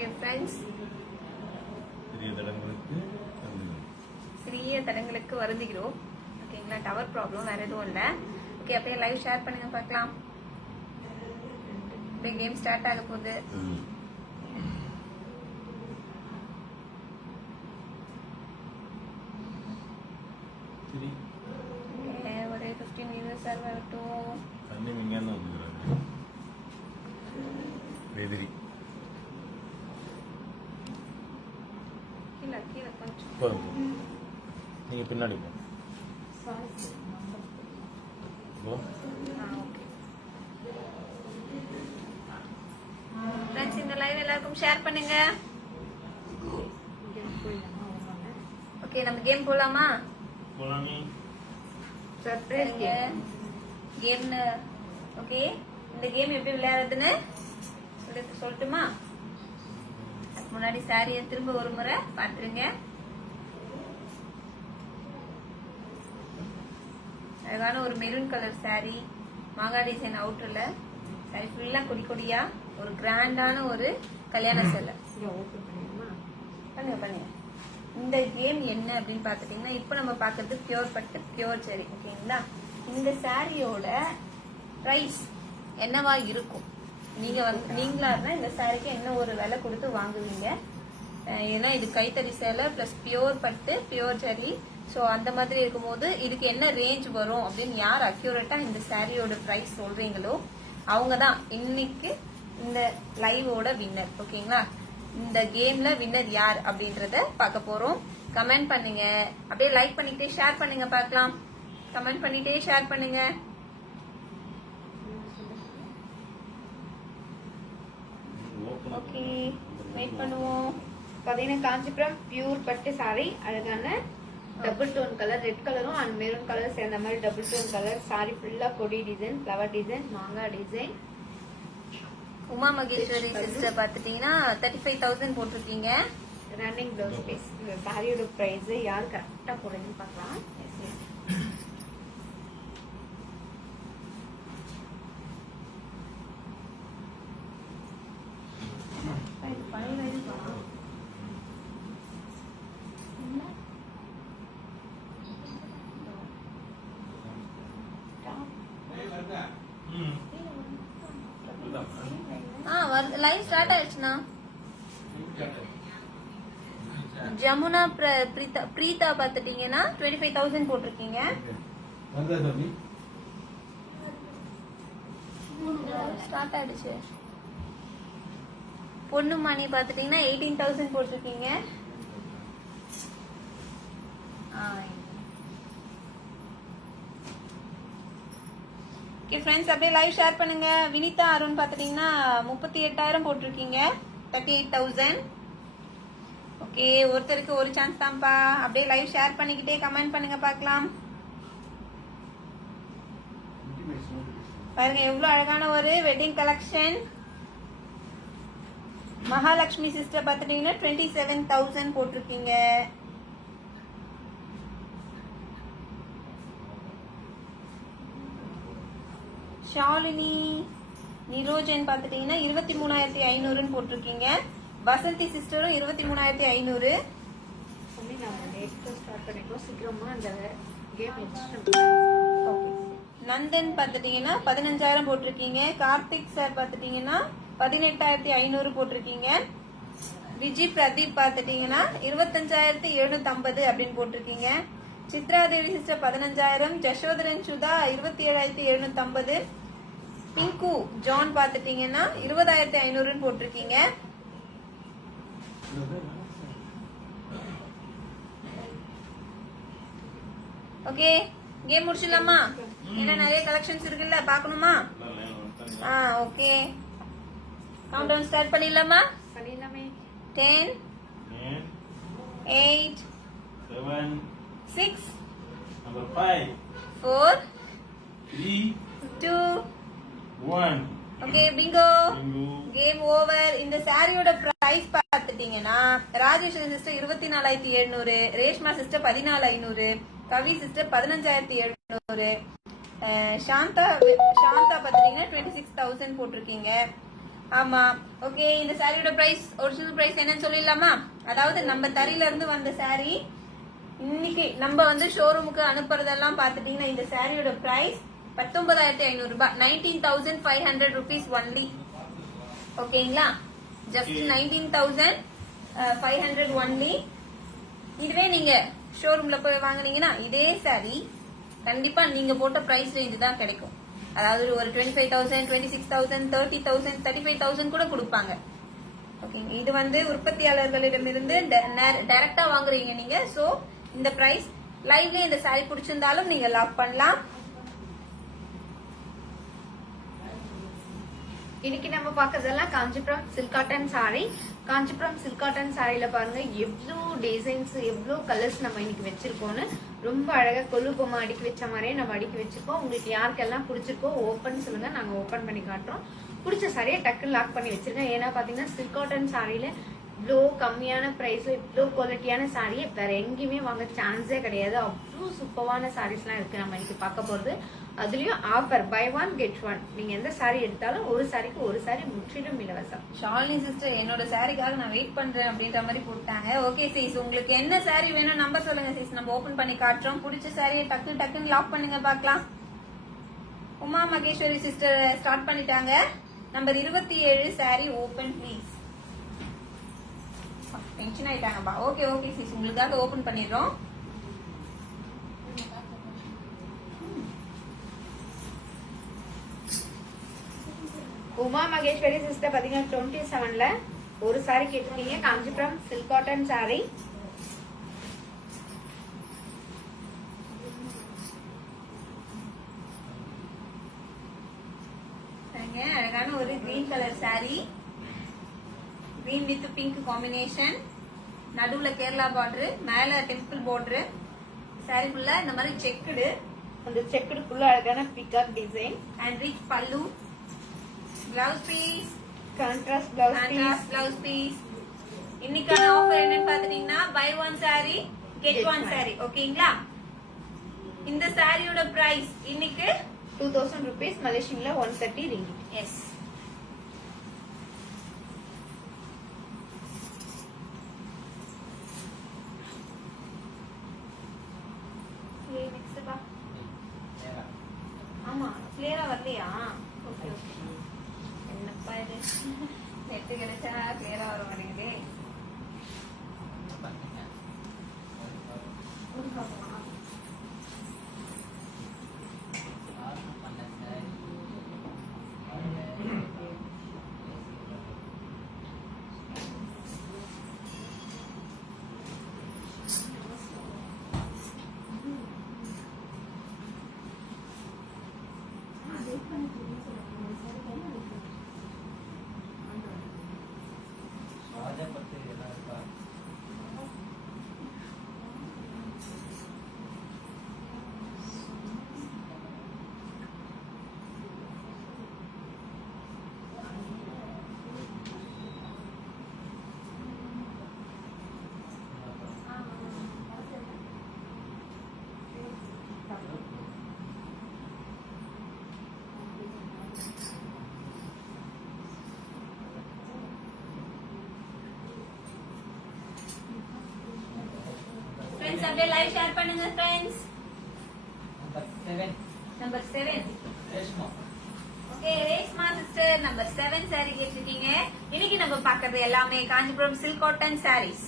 Okay friends, சிறிய தடங்களுக்கு வருந்துகிறோம். ஓகேங்களா, tower problem, வேற எதுவும் இல்லை. ஓகே, அப்படியே லைவ் ஷேர் பண்ணுங்க பார்க்கலாம். அப்படியே கேம் ஸ்டார்ட் ஆக போகுது. ஒரு 15 minutes வரட்டும். கீழே கொஞ்சம் நீங்க பின்னாடி ஃப்ரெண்ட்ஸ், இந்த லைவ் எல்லாருக்கும் ஷேர் பண்ணுங்க. ஓகே, நம்ம கேம் போலாமா? Surprise game. ஓகே, இந்த கேம் எப்படி விளையாடுறதுன்னு சொல்லட்டுமா? அதுக்கு முன்னாடி சாரியை திரும்ப ஒரு முறை பார்த்துருங்க. அழகான ஒரு மெரூன் கலர் சாரி, மாங்கா டிசைன் அவுட்டர்ல சாரி ஃபுல்லா கொடி கொடியா, ஒரு கிராண்டான ஒரு கல்யாண சேலை. பண்ணுங்க. இந்த கேம் என்ன அப்படின்னு பாத்துட்டீங்கன்னா, இப்ப நம்ம பாக்குறது பியூர் பட்டு பியூர் சாரி. ஓகேங்களா, இந்த சாரியோட பிரைஸ் என்னவா இருக்கும்? நீங்களா இருந்தா இந்த சாரிக்கு என்ன ஒரு விலை கொடுத்து வாங்குவீங்க? ஏன்னா இது கைத்தறி சேலை பிளஸ் பியூர் பட்டு பியூர் சாரி. ஸோ அந்த மாதிரி இருக்கும்போது இதுக்கு என்ன ரேஞ்ச் வரும் அப்படின்னு யார் அக்யூரேட்டா இந்த சாரியோட பிரைஸ் சொல்றீங்களோ அவங்க தான் இன்னைக்கு இந்த லைவோட வின்னர். ஓகேங்களா, இந்த கேம்ல வின்னர் யார் அப்படின்றத பார்க்க போறோம். கமெண்ட் பண்ணுங்க, அப்படியே லைக் பண்ணிட்டே ஷேர் பண்ணுங்க பார்க்கலாம். கமெண்ட் பண்ணிட்டே ஷேர் பண்ணுங்க. ஓகே, வெயிட் பண்ணுவோம். பாத்தீங்கன்னா காஞ்சிபுரம் பியூர் பட்டு சாரி, அழகான டபுள் டோன் கலர், ரெட் கலரும் அண்ட் மெரூன் கலர் சேர்ந்த மாதிரி டபுள் டோன் கலர் சாரி. ஃபுல்லா கொடி டிசைன், ஃபிளவர் டிசைன், மாங்காய் டிசைன். உமா மகேஸ்வரி சிஸ்டர் பாத்துட்டீங்கன்னா 35,000 போட்டிருக்கீங்க. Running blouse piece. இந்த சாரியோட பிரைஸ் யார் கரெக்டா போடுறீங்கன்னு பார்க்கலாம். லைவ் ஸ்டார்ட் ஆயிடுச்சுனா ஜமுனா பிரீதா பாத்துட்டீங்கன்னா 25,000 போட்டிருக்கீங்க. ஸ்டார்ட் ஆயிடுச்சு. பொண்ணுமணி பாத்துட்டீங்கன்னா 18,000 போட்டிருக்கீங்க. ஓகே ஃப்ரெண்ட்ஸ், அப்படியே லைவ் ஷேர் பண்ணுங்க. வினிதா அருண் பாத்துட்டீங்கன்னா 38,000 போட்டிருக்கீங்க. 38,000. ஓகே, ஒருத்தருக்கு ஒரு சான்ஸ் தான்ப்பா. அப்படியே லைவ் ஷேர் பண்ணிக்கிட்டே கமெண்ட் பண்ணுங்க பார்க்கலாம். பாருங்க எவ்வளவு அழகான ஒரு வெட்டிங் கலெக்ஷன். மகாலட்சுமி சிஸ்டர் பாத்துட்டீங்கன்னா 27,000 போட்டிருக்கீங்க. ஷாலினி நிரோஜன் பாத்துட்டீங்கன்னா 23,500 போட்டிருக்கீங்க. வசந்தி சிஸ்டரும் 23,500. நந்தன் பாத்துட்டீங்கன்னா 15,000 போட்டிருக்கீங்க. கார்த்திக் சார் பாத்துட்டீங்கன்னா 18,500 போட்டிருக்கீங்க. விஜய் பிரதீப் பாத்துட்டீங்கன்னா 25,750 அப்படின்னு போட்டிருக்கீங்க. சித்ராதேவி சிஸ்டர் 15,000. ஜசோதரன் சுதா 27,750. பிங்கு ஜான் பாத்துட்டீங்கன்னா 20,500 போட்டிருக்கீங்க. ஓகே, கேம் முடிச்சிடலாமா? ஏன்னா நிறைய கலெக்ஷன்ஸ் இருக்குல்ல, பாக்கணுமா? ஓகே, கவுண்ட் டவுன் ஸ்டார்ட் பண்ணிடலாமா? 10 8 7 6 number 5 4 3 2 1. Okay, Bingo. Game over. இந்த சாரியோட பிரைஸ் பார்த்துட்டீங்கன்னா ராஜேஸ்வரி சிஸ்டர் 24,700, ரேஷ்மா சிஸ்டர் 14,500, கவி சிஸ்டர் 15,700, சாந்தா பாத்தீங்கன்னா 26,000 போட்டிருக்கீங்க. ஆமா. ஓகே, இந்த சாரியோட பிரைஸ், ஒரிஜினல் பிரைஸ் என்னன்னு சொல்லிடலாமா? அதாவது நம்ம தறியில இருந்து வந்த சாரி இன்னைக்கு நம்ம வந்து ஷோரூமுக்கு அனுப்புறதெல்லாம் பாத்துட்டீங்கன்னா இந்த சாரியோட பிரைஸ் 19,500 ரூபாய், 19,500 rupees ஒன்லி. ஓகேங்களா? Just 19,500 only. இதுவே நீங்க ஷோரூம்ல போய் வாங்குனீங்கன்னா இதே சாரி கண்டிப்பா நீங்க போட்ட பிரைஸ் ரேஞ்ச் தான் கிடைக்கும். அதாவது ஒரு 25,000, 26,000, 30,000, 35,000 கூட கொடுப்பாங்க. ஓகேங்க, இது வந்து உற்பத்தியாளர்களிடமிருந்து டைரக்டா வாங்குறீங்க நீங்க. சோ இந்த பிரைஸ் லைவ்ல இந்த சாரி பிடிச்சிருந்தாலும் நீங்க லாக் பண்ணலாம். இன்னைக்கு நம்ம பாக்குறதெல்லாம் Kanchipuram silk cotton sorry. Kanchipuram silk cotton சாரியில பாருங்க எவ்வளோ டிசைன்ஸ், எவ்வளோ கலர்ஸ் நம்ம இன்னைக்கு வச்சிருக்கோம்னு. ரொம்ப அழகா கொலு பொம்மை அடுக்கி வச்ச மாதிரியே நம்ம அடுக்கி வச்சிருக்கோம். உங்களுக்கு யாருக்கெல்லாம் பிடிச்சிருக்கோ ஓப்பன் சொல்லுங்க, நாங்க ஓப்பன் பண்ணி காட்டுறோம். பிடிச்ச சாரியை டக்குன்னு லாக் பண்ணி வச்சிருக்கேன். ஏன்னா பாத்தீங்கன்னா சில்க் காட்டன் சாரியில இவ்வளோ கம்மியான பிரைஸ்ல இவ்வளோ குவாலிட்டியான சாரியை வேற எங்கேயுமே வாங்க சான்ஸே கிடையாது. அவ்வளோ சூப்பரான சாரீஸ்லாம் இருக்கு நம்ம இன்னைக்கு பார்க்க போறது. அதுலயும் offer buy one get one. நீங்க எந்த சாரி எடுத்தாலும் ஒரு சாரிக்கு ஒரு சாரி முற்றிலும் இலவசம். ஷாலினி சிஸ்டர் என்னோட சாரிக்காக நான் வெயிட் பண்றேன் அப்படின்ற மாதிரி போட்டாங்க. ஓகே சீஸ், உங்களுக்கு என்ன சாரி வேணும் நம்பர் சொல்லுங்க சீஸ், நம்ம ஓபன் பண்ணி காட்டுறோம். பிடிச்ச சாரியை டக்கு டக்குன்னு லாக் பண்ணுங்க பார்க்கலாம். உமா மகேஸ்வரி சிஸ்டர் ஸ்டார்ட் பண்ணிட்டாங்க. Number 27 saree open please. Tension ஆயிட்டாங்கப்பா. ஓகே ஓகே சீஸ், உங்களுக்காக ஓபன் பண்ணிடுறோம். உமா மகேஸ்வரி சிஸ்டர் பாத்தீங்கன்னா 27ல ஒரு சாரி கேட்டிருக்கீங்க. Kanchipuram silk cotton sorry. அழகான ஒரு green colour saree, green with pink combination, நடுவுல கேரளா பார்டர், மேல டெம்பிள் பார்டர், சாரி ஃபுல்லா இந்த மாதிரி செக்குடு, அந்த செக்குடுக்குள்ள அழகான peacock design and rich pallu, blouse piece, contrast blouse piece. இன்னைக்கான ஆஃபர் என்னன்னு பாத்தீங்கன்னா buy one saree get one saree. ஓகேங்களா? இந்த சாரியோட பிரைஸ் இன்னைக்கு 2000 rupees, மலேசியன்ல 130 ringgit. எஸ். ஆமா, கிளியரா வரலையா? Okay okay. என்னப்பா இது, நெட்டு கிடைச்சா கிளியரா வர மாட்டேங்குதே. फ्रेंड्स அப்படியே லைவ் ஷேர் பண்ணுங்க फ्रेंड्स. நம்பர் 7 ரேஷ்மா. ஓகே, ரேஷ்மா சிஸ்டர் நம்பர் 7 சாரி கேட்டிருக்கீங்க. இன்னைக்கு நம்ம பார்க்கிறது எல்லாமே Kanchipuram silk cotton sarees.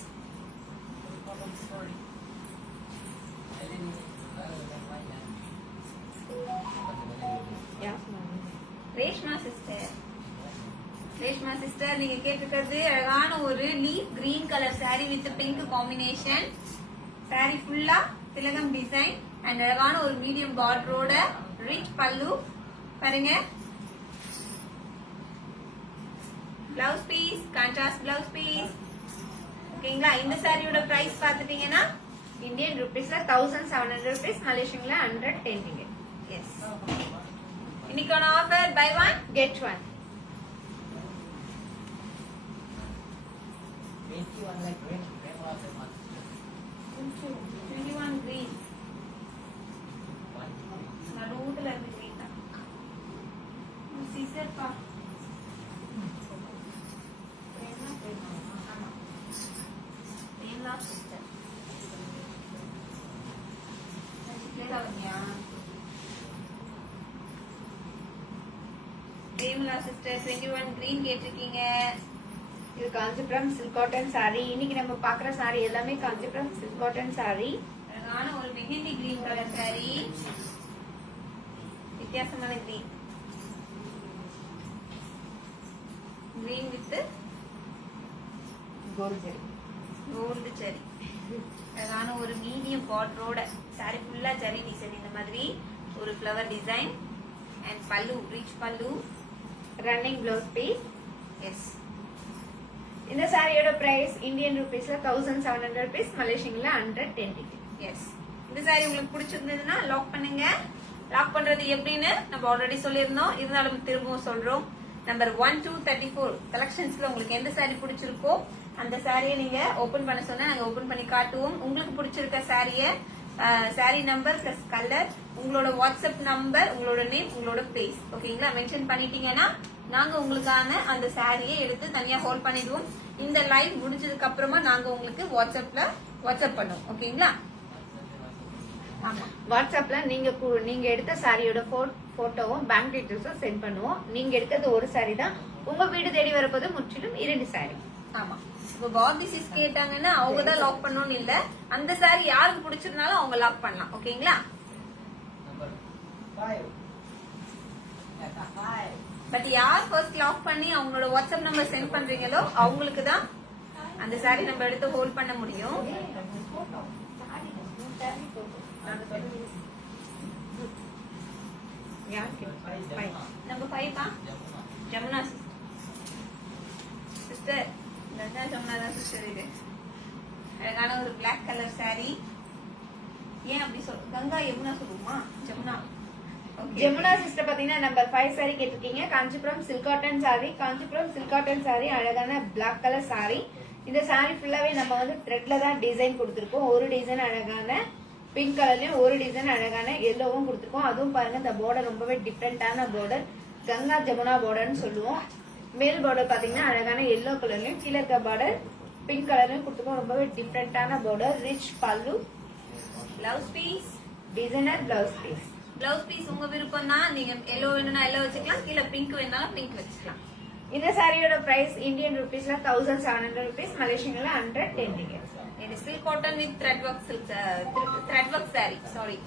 Reshma sister, Reshma sister நீங்க கேட்டிருக்கிறது அழகான ஒரு leaf green colour saree with pink combination. Saree ஃபுல்லா திலகம் டிசைன் அண்ட் அழகான ஒரு மீடியம் பார்டரோட ரிச் பல்லு பாருங்க. Blouse piece, contrast blouse piece. ஓகேங்களா? இந்த சாரியோட பிரைஸ் பாத்துட்டீங்கன்னா இந்தியன் ருபீஸ்ல 1700 rupees, மலேசியன்ல 110 ringgit. எஸ். இன்னைக்கான offer buy one Get one. 21 green. நடுவுல இருந்து green தான். சிசர் பா. பிரேமலா சிஸ்டர் 21 கிரீன் கேட்டிருக்கீங்க. இது காஞ்சிபுரம் சில்க் காட்டன் saree. இன்னைக்கு நம்ம பாக்குற saree எல்லாமே காஞ்சிபுரம் சில்க் காட்டன் saree. அழகான ஒரு மெஹந்தி கிரீன் கலர் saree. வித்தியாசமான கிரீன். Green with gold zari. அழகான ஒரு மீடியம் பார்டரோட saree ஃபுல்லா ஜரி டிசைன், இந்த மாதிரி ஒரு flower design and pallu, rich pallu, running blouse piece. Yes. இந்த சாரியோட பிரைஸ் இந்தியன் ருபீஸ்ல 1700 rupees, மலேசியன்ல 110 rupees. எஸ். இந்த saree உங்களுக்கு பிடிச்சிருந்ததுன்னா லாக் பண்ணுங்க. லாக் பண்றது எப்படின்னு நம்ம ஆல்ரெடி சொல்லியிருந்தோம், இருந்தாலும் திரும்பவும் சொல்றோம். நம்பர் 1 to 34 கலெக்ஷன்ஸ்ல உங்களுக்கு எந்த saree பிடிச்சிருக்கோ அந்த சாரியை நீங்க ஓபன் பண்ண சொன்னா நாங்க ஓபன் பண்ணி காட்டுவோம். உங்களுக்கு பிடிச்சிருக்க சாரியை saree நம்பர் பிளஸ் கலர், உங்களோட வாட்ஸ்அப் நம்பர், உங்களோட நேம், உங்களோட பிளேஸ் ஓகேங்களா மென்ஷன் பண்ணிட்டீங்கன்னா நாங்க உங்களுக்கான அந்த சாரியை எடுத்து தனியா ஹோல்ட் பண்ணிடுவோம். இந்த லைவ் முடிஞ்சதுக்கு அப்புறமா நாங்க உங்களுக்கு வாட்ஸ்அப் பண்ணுவோம் ஓகேங்களா. ஆமா, வாட்ஸ்அப்ல நீங்க எடுத்த சாரியோட போட்டோவும் பேங்க் டீடைல்ஸும் சென்ட் பண்ணுவோம். நீங்க எடுத்தது ஒரு சாரி தான், உங்க வீடு தேடி வரப்போது முற்றிலும் 2 சாரி. ஆமா. இப்போ பாபி சிஸ் கேட்டாங்கன்னா அவங்க தான் லாக் பண்ணணும்னு இல்ல, அந்த சாரி யாருக்கு பிடிச்சிருந்தாலும் அவங்க லாக் பண்ணலாம் ஓகேங்களா. பட் யார் ஃபர்ஸ்ட் லாக் பண்ணி அவங்களோட வாட்ஸ்அப் நம்பர் சென்ட் பண்றீங்களோ அவங்களுக்கு தான் அந்த சாரி நம்ம எடுத்து ஹோல்ட் பண்ண முடியும். நம்பர் 5 தான் ஜமுனா சிஸ்டர். கங்கா ஜமுனா தான் சிஸ்டர். இது அழகான ஒரு பிளாக் கலர் saree. ஏன் அப்படி கங்கா யமுனா சொல்லுமா? ஜமுனா. ஜமுனா சிஸ்டர் பாத்தீங்கன்னா நம்பர் 5 சாரி கேட்டிருக்கீங்க. Kanchipuram silk cotton sorry. Kanchipuram silk cotton sorry அழகான பிளாக் கலர் சாரி. இந்த சாரி ஃபுல்லாவே நம்ம வந்து த்ரெட்ல தான் டிசைன் கொடுத்திருக்கோம். ஒரு டிசைன் அழகான பிங்க் கலர்லயும், ஒரு டிசைன் அழகான எல்லோவும் கொடுத்திருக்கோம். அதுவும் பாருங்க இந்த பார்டர் ரொம்பவே டிஃப்ரெண்டான பார்டர், கங்கா ஜமுனா பார்டர்னு சொல்லுவோம். மேல் பார்டர் பாத்தீங்கன்னா அழகான எல்லோ கலர்லயும், கீழே இருக்க பார்டர் பிங்க் கலர்லயும் கொடுத்திருக்கோம். ரொம்பவே டிஃப்ரெண்டான border, rich pallu, blouse piece, designer blouse piece. Blouse piece உங்க விருப்பம் தான். நீங்க எல்லோ வேணும்னா எல்லோ வச்சுக்கலாம், கீழே பிங்க் வேணாலும் பிங்க் வச்சுக்கலாம். இந்த சாரியோட பிரைஸ் இந்தியன் ருபீஸ்ல 1700 rupees, மலேசியன்ல 110 rupees. இது silk cotton with thread work saree. Sorry.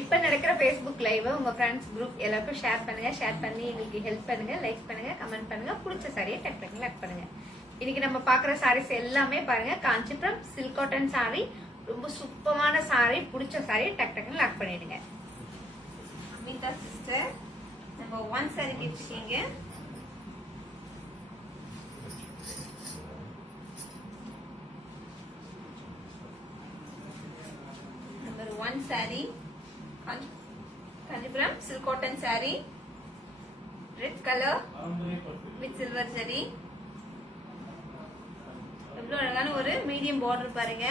இப்ப நடக்கிற Facebook லைவ் உங்க ஃப்ரெண்ட்ஸ் குரூப் எல்லாருக்கும் ஷேர் பண்ணுங்க. ஷேர் பண்ணி எங்களுக்கு ஹெல்ப் பண்ணுங்க, லைக் பண்ணுங்க, கமெண்ட் பண்ணுங்க, பிடிச்ச சாரியை டக் டக் லைக் பண்ணுங்க. இன்னைக்கு நம்ம பாக்குற சாரீஸ் எல்லாமே பாருங்க காஞ்சிபுரம் சில்க் காட்டன் சாரி. ரொம்ப சூப்பரான சாரி, பிடிச்ச சாரி டக் டக்னு லாக் பண்ணிடுங்க. அமிதா சிஸ்டர் நம்பர் 1 saree கேட்டிருக்கீங்க. Number 1 saree Kanchipuram silk cotton saree, red colour with silver zari. எவ்வளவு அழகான ஒரு மீடியம் பார்டர் பாருங்க.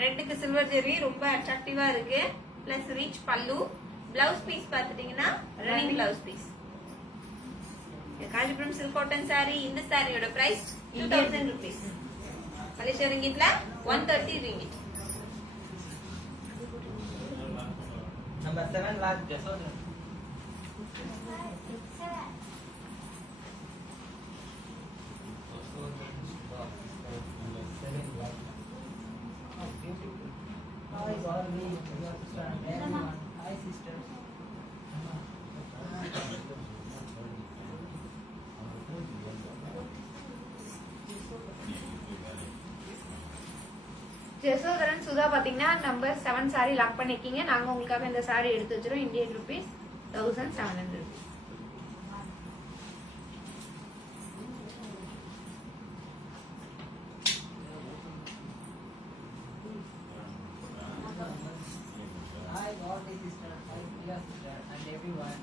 ரெட்டுக்கு சில்வர் ஜெரி ரொம்ப அட்ராக்டிவா இருக்கு. Plus rich pallu. Blouse piece பாத்துட்டீங்கன்னா running blouse piece. Kanchipuram silk cotton saree. இந்த சாரியோட பிரைஸ் 2000 rupees. மலேசியா ரிங்கிட்ல 130 ringgit. Number 7 large Jasodhan. Hi, Gauri. Hi, sisters. Jesotharan Sudha பாத்தீங்கன்னா நம்பர் 7 சாரி லாக் பண்ணிருக்கீங்க. நாங்க உங்களுக்காக இந்த சாரி எடுத்து வச்சிரோம். Indian rupees 1700 rupees. Hi, Gauri sister. Hi, Priya sister, and everyone.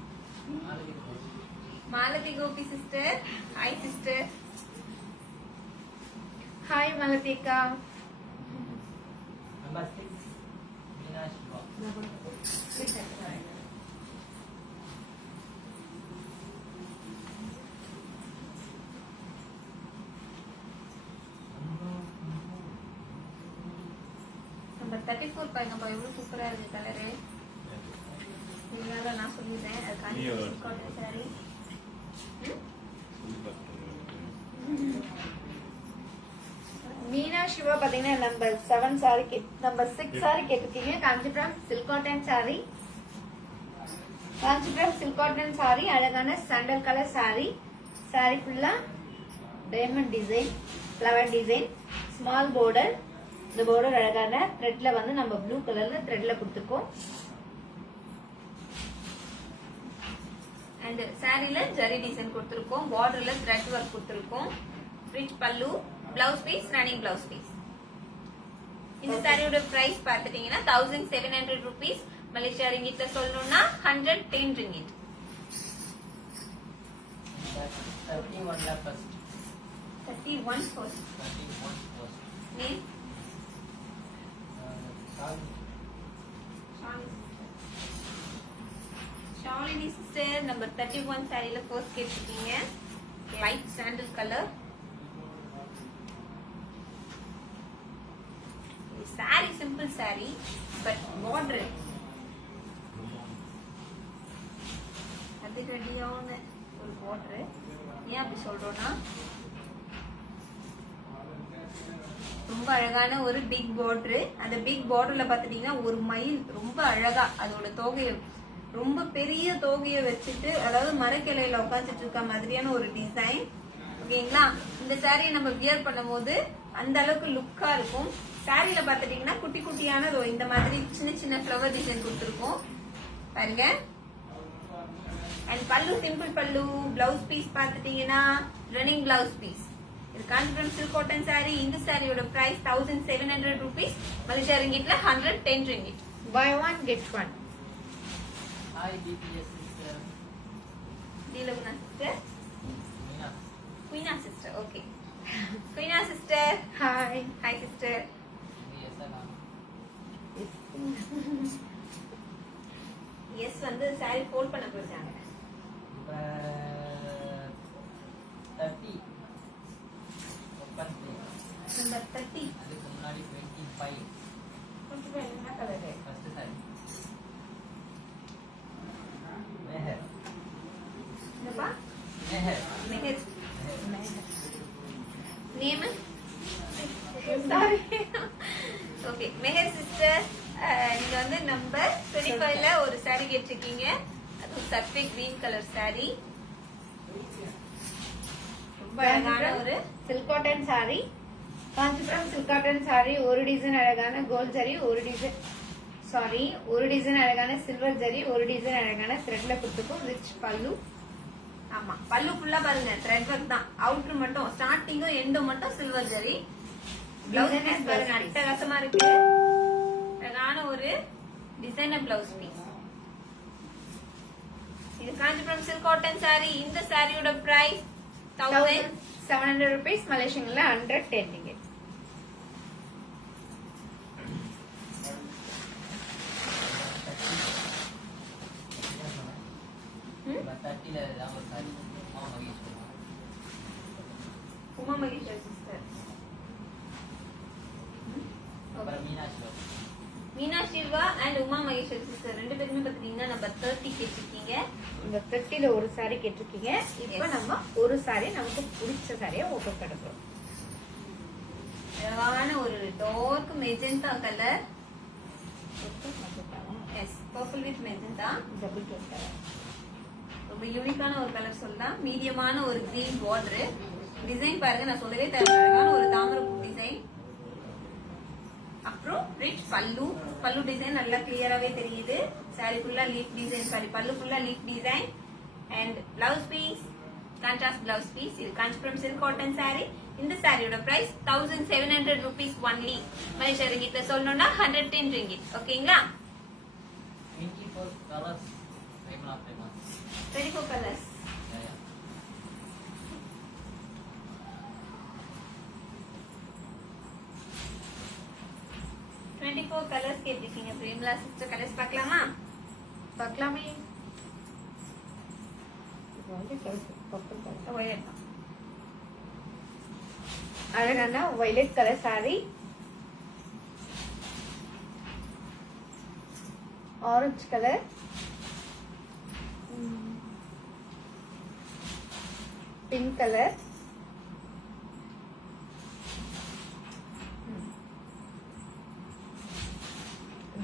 Malathi Gopi sister. Hi sister. Hi Malathika. Number 6 Minash Rock. Number 34 பாருங்கப்பா எவ்வளவு சூப்பரா இருக்கு கலரு. இதனால நான் சொல்லிடுறேன் அது காஞ்சிபுரம் காட்டன் saree. மீனா சிவா பாத்தீங்கன்னா நம்பர் 7 சாரி நம்பர் 6 சாரி கேட்டிருக்கீங்க. Kanchipuram silk cotton sorry. Kanchipuram silk cotton sorry அழகான சாண்டல் கலர் சாரி. சாரி ஃபுல்லா diamond design, flower design, small border. இந்த border அழகான த்ரெட்ல வந்து நம்ம ப்ளூ கலர்ல த்ரெட்ல கொடுத்துருக்கோம். அண்ட் சாரில ஜரி டிசைன் கொடுத்திருக்கோம். பார்டர்ல த்ரெட் ஒர்க் கொடுத்திருக்கோம். Rich pallu, blouse piece, running blouse piece. இந்த சாரியோட பிரைஸ் பார்த்துட்டீங்கன்னா 1700 rupees. மலேசியா ரிங்கிட்ல சொல்லணும்னா 110 ringgit. 31 lakh first. 31 first. 31 first. Name? Shalini sister number 31 சாரில ஃபர்ஸ்ட் கேட்டிருக்கீங்க. Light sandal colour. Saree simple saree but border அதுக்கு ரெடியான ஒரு பார்டர். ஏன் அப்படி சொல்றோம்னா ரொம்ப அழகான ஒரு பிக் பார்டர். அந்த பிக் பார்டர்ல பாத்துட்டீங்கன்னா ஒரு மயில் ரொம்ப அழகா அதோட தொகையை ரொம்ப பெரிய தொகையை வச்சுட்டு அதாவது மரக்கிளையில உட்காந்துட்டு இருக்க மாதிரியான ஒரு டிசைன். ஓகேங்களா? இந்த சாரியை நம்ம வியர் பண்ணும்போது அந்த அளவுக்கு லுக்கா இருக்கும். சாரியில பாத்துட்டீங்கன்னா குட்டி குட்டியான இந்த மாதிரி சின்ன சின்ன ஃப்ளவர் டிசைன் கொடுத்துருக்கோம் பாருங்க. And pallu simple pallu. Blouse piece பாத்துட்டீங்கன்னா ரன்னிங் பிளவுஸ் பீஸ். இது காஞ்சிபுரம் சில்க் காட்டன் சாரி. இந்த சாரியோட பிரைஸ் 1700 rupees. மலேசியா ரிங்கிட்ல 110 ringgit. Buy one get one. Hi BPS sister. Dilogna sister. Meena. Queena sister. Okay. Queena sister. Hi. Hi sister. Yes sir. Yes வந்து sorry fold பண்ண போறாங்க. இப்ப 30 open please. Number 30. அதுக்கு முன்னாடி 25 கொஞ்சம் என்ன கலர்? first saree. Meher. என்னப்பா? Meher. Meher. Name? Sorry. Okay Meher sister நீங்க வந்து நம்பர் 25ல ஒரு சாரி கேட்டிருக்கீங்க. அது சர்ஃபே கிரீன் கலர் சாரி. ரொம்ப அழகான ஒரு silk cotton sorry. Kanchipuram silk cotton sorry. ஒரு டிசைன் அழகான கோல்ட் ஜரி, ஒரு டிசைன் அழகான சில்வர் ஜரி, ஒரு டிசைன் அழகான த்ரெட்ல கொடுத்துக்கும். ரிச் பல்லு. ஆமா பல்லு ஃபுல்லா பாருங்க த்ரெட் ஒர்க் தான். அவுட்டர் மட்டும் ஸ்டார்டிங்கும் எண்டும் மட்டும் சில்வர் ஜரி. பிளவுஸ் பீஸ் பாருங்க அட்டகாசமா இருக்கு. அழகான ஒரு டிசைனர் பிளவுஸ் பீஸ். இது காஞ்சிபுரம் சில்க் காட்டன் சாரி. இந்த சாரியோட பிரைஸ் 1700 rupees. மலேசியன்ல 110 ringgit. தட்டில ஏதாவது ஒரு சாரி மகேஸ்வரி. உமா மகேஸ்வரி சிஸ்டர். அப்புறம் மீனாட்சி. மீனா சிவா அண்ட் உமா மகேஸ்வரி சிஸ்டர் ரெண்டு பேருமே பாத்தீங்கன்னா நம்பர் 30 கேட்டிருக்கீங்க. இந்த 30ல ஒரு சாரி கேட்டிருக்கீங்க. இப்போ நம்ம ஒரு சாரி நமக்கு பிடிச்ச சாரியை ஓபன் பண்ண போறோம். அழகான ஒரு dark magenta colour. Yes purple with magenta. Double tone colour. ரொம்ப யூனிக்கான ஒரு கலர் சொல்லலாம். மீடியமான ஒரு கிரீன் பார்டர். டிசைன் பாருங்க நான் சொல்லவே தேவையான ஒரு தாமரைப்பூ டிசைன். அப்புறம் ரிச் பல்லு. பல்லு டிசைன் நல்லா கிளியராவே தெரியுது. சாரி ஃபுல்லா லீஃப் டிசைன். சாரி பல்லு ஃபுல்லா leaf design. And blouse piece contrast blouse piece. இது காஞ்சிபுரம் சில்க் காட்டன் சாரி. இந்த சாரியோட பிரைஸ் 1700 rupees only. மலேசியா ரிங்கிட்ல சொல்லணும்னா 110 ringgit. ஓகேங்களா? 24 colors. Prema. 24 colors. Yeah. 24 colors கேட்டிருக்கீங்க. பிரேமலா சிஸ்டர் கலர்ஸ் பார்க்கலாமா? பார்க்கலாமே. இது வந்து பர்பிள் கலர். வயலட் தான். அழகான violet colour sorry. Orange colour, pink colour,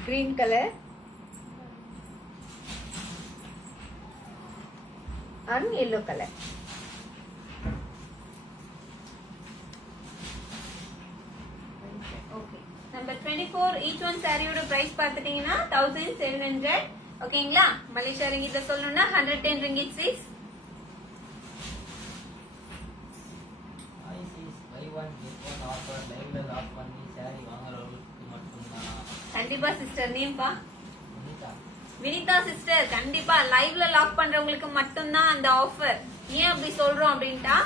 green color and yellow color. Okay. Number 24, each one saree oda price பார்த்துட்டீங்கன்னா 1700. ஓகேங்களா? மலேசியா ரிங்கிட்ல சொல்லணும்னா 110 ringgit sis. I see buy one get one offer live ல lock பண்ணி saree வாங்குறவங்களுக்கு மட்டும்தான். கண்டிப்பா sister name பா புரியுதா? வினிதா சிஸ்டர், கண்டிப்பா லைவ்ல லாக் பண்றவங்களுக்கு மட்டும்தான் அந்த ஆஃபர். ஏன் அப்படி சொல்றோம் அப்படின்ட்டா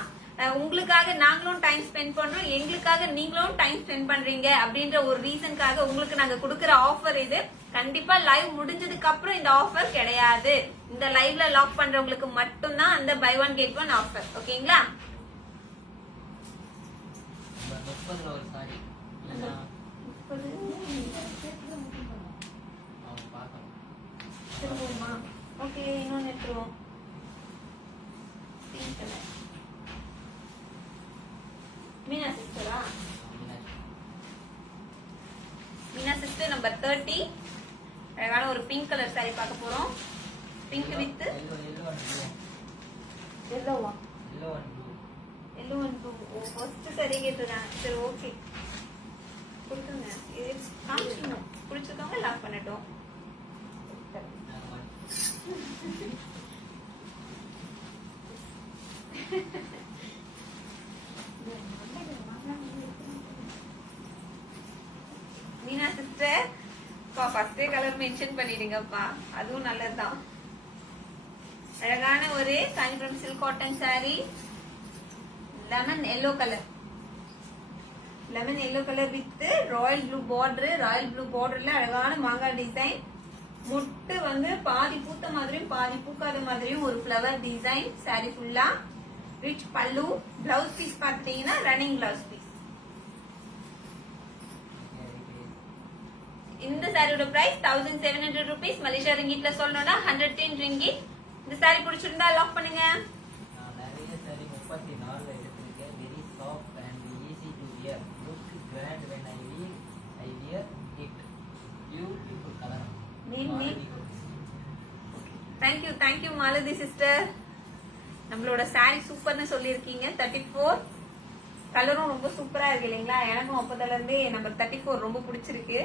உங்களுக்காக நாங்களும் டைம் ஸ்பெண்ட் பண்றோம், எங்களுக்காக நீங்களும் டைம் ஸ்பெண்ட் பண்றீங்க அப்படின்ற ஒரு ரீசனுக்காக உங்களுக்கு நாங்க கொடுக்கற ஆஃபர் இது. கண்டிப்பா லைவ் முடிஞ்சதுக்கு அப்புறம் இந்த ஆஃபர் கிடையாது. இந்த லைவ்ல லாக் பண்றவங்களுக்கு மட்டும்தான் அந்த buy one get one offer. ஓகேங்களா? நம்ம 30ல ஒரு saree இல்லைன்னா அவங்க பார்க்கணும். ஓகே, இன்னொன்னு எடுத்துருவோம். பிங்க் கலர் மீனா சிஸ்டரா? Meena sister number 30. அழகான ஒரு பிங்க் கலர் saree பார்க்க போறோம். பிங்க் வித் எல்லோவா? Yellow and blue. First saree கேட்டுறாங்க. சரி ஓகே, கொடுத்துங்க. இது காமிச்சிடணும். பிடிச்சிருக்கவங்க லாக் பண்ணட்டும். மீனா சிஸ்டர் ஃபர்ஸ்டே கலர் மென்ஷன் பண்ணிடுங்கப்பா, அதுவும் நல்லதுதான். அழகான ஒரு Kanchipuram silk cotton saree, lemon yellow colour. Lemon yellow colour with royal blue border. Royal blue பார்டர்ல அழகான மாங்காய் டிசைன். முட்டு வந்து பாதி பூத்த மாதிரியும் பாதி பூக்காத மாதிரியும் ஒரு ஃபிளவர் டிசைன். saree ஃபுல்லா ரிச் பல்லு. பிளவுஸ் பீஸ் பாத்தீங்கன்னா ரன்னிங் பிளவுஸ் பீஸ். இந்த சாரியோட பிரைஸ் 1700 rupees. மலேசியா ரிங்கிட்ல சொல்லணும்னா 110 ringgit. இந்த சாரி பிடிச்சிருந்தா லாக் பண்ணுங்க. நான் நிறைய saree 34ல எடுத்திருக்கேன். Very soft and easy to wear. Look grand when I wear it. Beautiful color. Name. Thank you Malathi sister. நம்மளோட சாரி சூப்பர்னு சொல்லியிருக்கீங்க. 34 கலரும் ரொம்ப சூப்பரா இருக்கு இல்லைங்களா? எனக்கும் அப்போதுல இருந்தே நம்பர் 34 ரொம்ப பிடிச்சிருக்கு.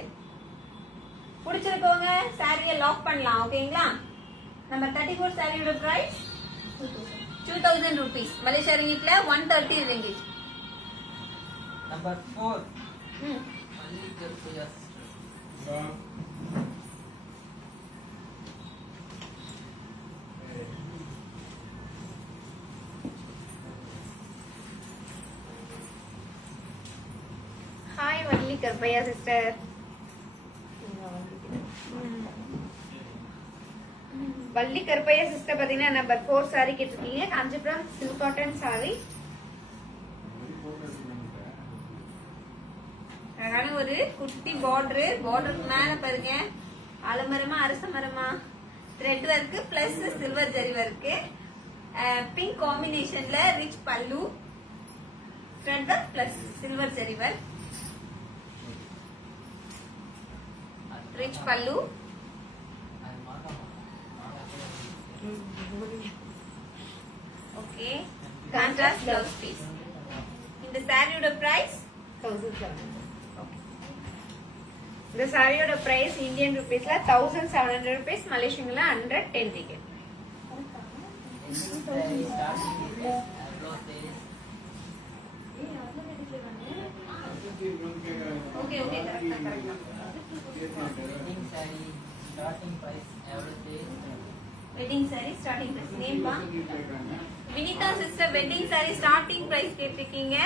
பிடிச்சிருக்கவங்க சாரியை லாக் பண்ணலாம். ஓகேங்களா? நம்பர் 34 சாரியோட பிரைஸ் 2000 rupees. மலேசியா ரிங்கிட்ல 130 ringgit. Number 4. ம். Hi Valli Karpaiya sister. Valli Karpaiya sister பாத்தீங்கன்னா நம்பர் 4 saree கேட்டிருக்கீங்க. Kanchipuram silk cotton saree. அழகான ஒரு குட்டி பார்டருக்கு மேல பாருங்க ஆலமரமா அரச மரமா thread work plus silver zari work. Pink காம்பினேஷன்ல rich pallu, thread work plus silver zari work. Rich pallu. Okay, contrast blouse piece. இந்த சாரியோட பிரைஸ் 1700. இந்த சாரியோட பிரைஸ் இந்தியன் ருபீஸ்ல 1700 rupees. மலேசியன்ல 110 ringgit. ஓகே கரெக்டா. Wedding saree starting price everything. Wedding saree starting price name பா Vinitha sister. Wedding saree starting price கேட்டிருக்கீங்க.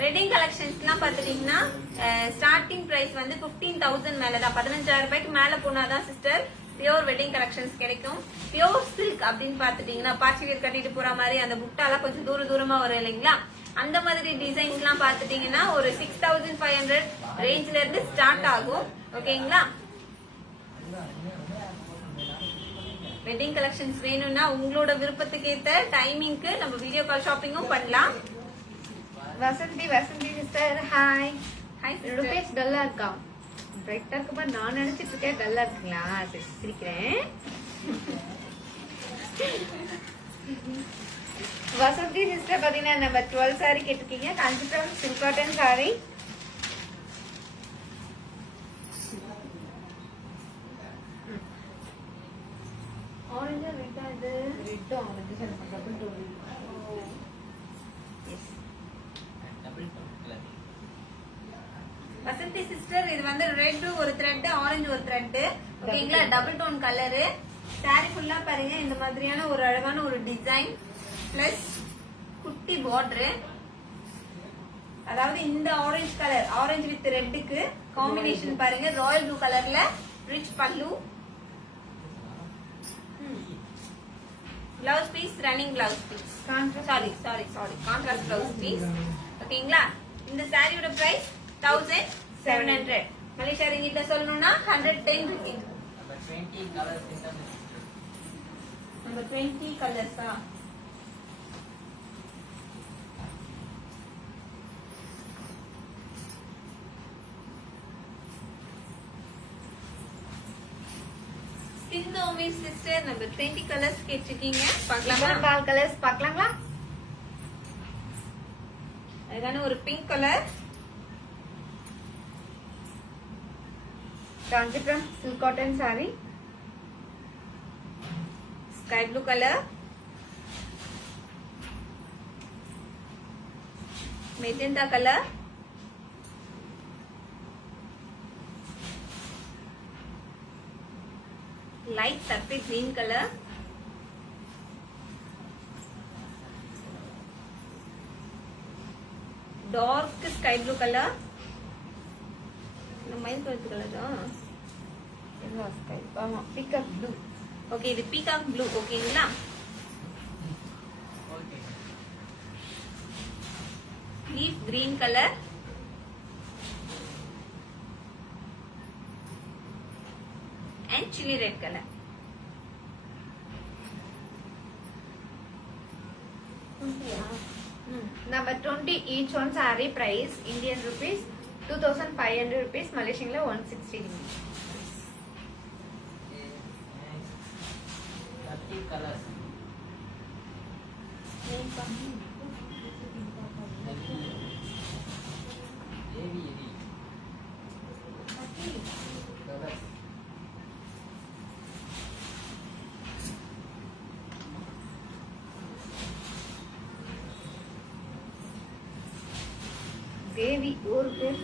வெட்டிங் கலெக்ஷன்ஸ்லாம் பாத்துட்டீங்கன்னா ஸ்டார்டிங் பிரைஸ் வந்து 15,000 மேலதான். 15,000 ரூபாய்க்கு மேல போனாதான் சிஸ்டர் பியோர் வெட்டிங் கலெக்ஷன்ஸ் கிடைக்கும். பியோர் சில்க் அப்படின்னு பாத்துட்டீங்கன்னா பாச்சிவியர் கட்டிட்டு போற மாதிரி அந்த புட்டாலாம் கொஞ்சம் தூரமா வரும் இல்லைங்களா? அந்த மாதிரி டிசைன்ஸ் எல்லாம் பாத்துட்டீங்கன்னா ஒரு 6,500 ரேஞ்ச்ல இருந்து ஸ்டார்ட் ஆகும். ஓகேங்களா? வெட்டிங் கலெக்ஷன்ஸ் வேணும்னா உங்களோட விருப்பத்துக்கு ஏத்த டைமிங்க்கு நம்ம வீடியோ கால் ஷாப்பிங்கும் பண்ணலாம். Vasanthi sister hi. ஹாய் என்னோட பேஸ் டல்லா இருக்கா? பிரைட்டா இருக்குமா? நான் நினைச்சிட்டு இருக்கேன் டல்லா இருக்குங்களா? சரி சிரிக்கிறேன். வசந்தி சிஸ்டர் பாத்தீங்கன்னா நம்பர் 12 சாரி கேட்டிருக்கீங்க. Kanchipuram silk cotton saree. ஆரஞ்சா ரெட்டா இது? ரெட்டும் orange double tone. Yes. Double tone colour. Vasanthi sister இது வந்து ரெட் ஒரு த்ரெட் ஆரஞ்சு ஒரு த்ரெட் ஓகேங்களா, டபுள் டோன் கலரு. சாரி ஃபுல்லா பாருங்க இந்த மாதிரியான ஒரு அழகான ஒரு டிசைன் பிளஸ் குட்டி பார்டர். அதாவது இந்த ஆரஞ்சு கலர் ஆரஞ்சு வித் ரெட்டுக்கு காம்பினேஷன் பாருங்க. ராயல் ப்ளூ கலர்ல rich pallu. Blouse piece running blouse piece. Sari contrast blouse piece ஓகேங்களா. இந்த சாரியோட பிரைஸ் 1700. மலேசியா ரிங்கிட்ல சொல்லணும்னா 110 ருபீஸ். நம்பர் 20 கலர்ஸ் இந்த நம்பர் 20 கலர்ஸா? சிந்தோமி சிஸ்டர் நம்பர் 20 கலர்ஸ் கேட்டிருக்கீங்க. பார்க்கலாமா? பால் கலர்ஸ் பார்க்கலாங்களா? அழகான ஒரு pink colour, Kanchipuram silk cotton sari. Sky blue colour, magenta colour, light surface green colour, dark sky blue colour, இந்த மயில் கழுத்து கலரா? ஆமா பிக்கப் ப்ளூ. ஓகே இது பீகாக் ப்ளூ ஓகேங்களா. Okay. Leaf green colour, and chili red color. Number 20 each one saree price Indian rupees 2500 rupees, Malaysian la 160 ringgit. 30 colors. Heavy. Colors. தேவி ஒரு பேர்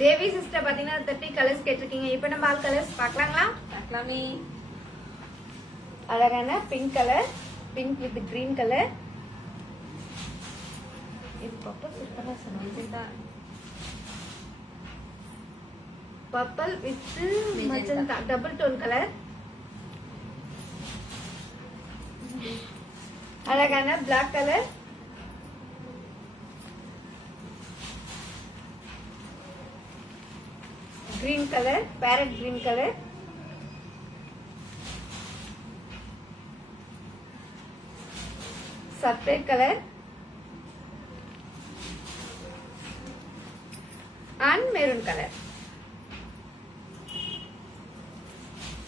தேவி sister பாத்தீங்கன்னா 30 கலர்ஸ் கேட்டிருக்கீங்க. இப்போ நம்ம ஆல் கலர்ஸ் பார்க்கலாங்களா? பார்க்கலாமே. அழகான pink colour, pink with green colour. இது பர்பிள் சூப்பரா சொன்னா. Purple with magenta double tone colour. அழகான black colour, green color, parrot green color, separate color, and maroon color.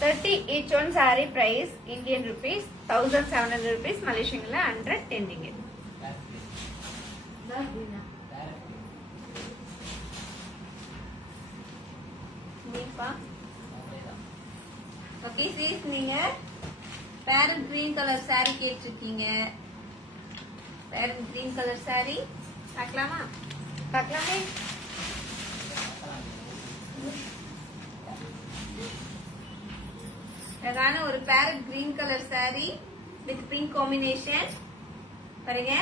30 each one saree price Indian rupees 1700 rupees, Malaysian la 110 ringgit. Okay சீஸ் நீங்க parrot green colour saree கேட்டிருக்கீங்க. Parrot green colour saree பார்க்கலாமா? பார்க்கலாமே. அழகான ஒரு parrot green colour saree with pink combination. பாருங்க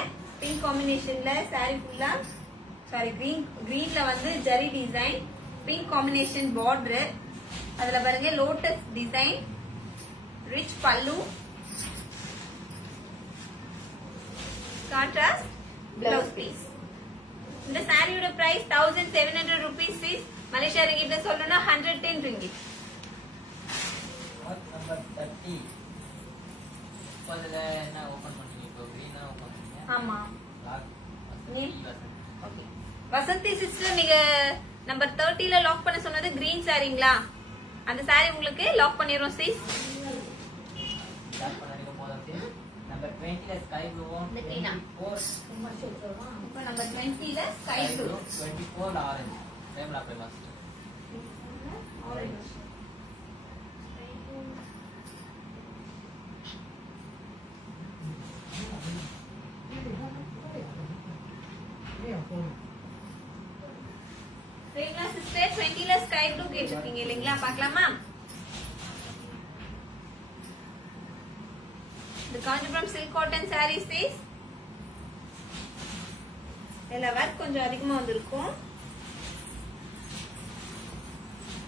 pink காம்பினேஷன்ல saree ஃபுல்லா கிரீன்ல வந்து zari design, pink combination border, அதுல பாருங்க lotus design, rich pallu, contrast blouse piece. இந்த சாரியோட பிரைஸ் 1700 rupees. மலேசியா ரிங்கிட்ல சொல்லணும்னா 110 ringgit. What number 30. இப்போ அதில் என்ன ஓப்பன் பண்ணீங்க? இப்போ க்ரீனா ஓப்பன் பண்ணீங்க. ஆமா. லாக் நீ? வசந்தி. ஓகே. வசந்தி சிஸ்டர் நீங்க நம்பர் 30ல லாக் பண்ண சொன்னது கிரீன் சாரிங்களா? அந்த சாரி உங்களுக்கு லாக் பண்ணிரோம் சிஸ். லாக் பண்ணிருக்க போதும். நம்பர் 20ல ஸ்கை ப்ளூவும் இந்த green ஆ? 24 இப்போ நம்பர் 20ல sky sky blue. Blue 24 orange. டைம்ல அப்ளை லாஸ்ட். ஆரஞ்சு. சரிங்களா சிஸ்டர் 20ல ஸ்கை ப்ளூ கேட்டிருக்கீங்க இல்லைங்களா? பார்க்கலாமா? இந்த Kanchipuram silk cotton saree says இதுல ஒர்க் கொஞ்சம் அதிகமா வந்திருக்கும்.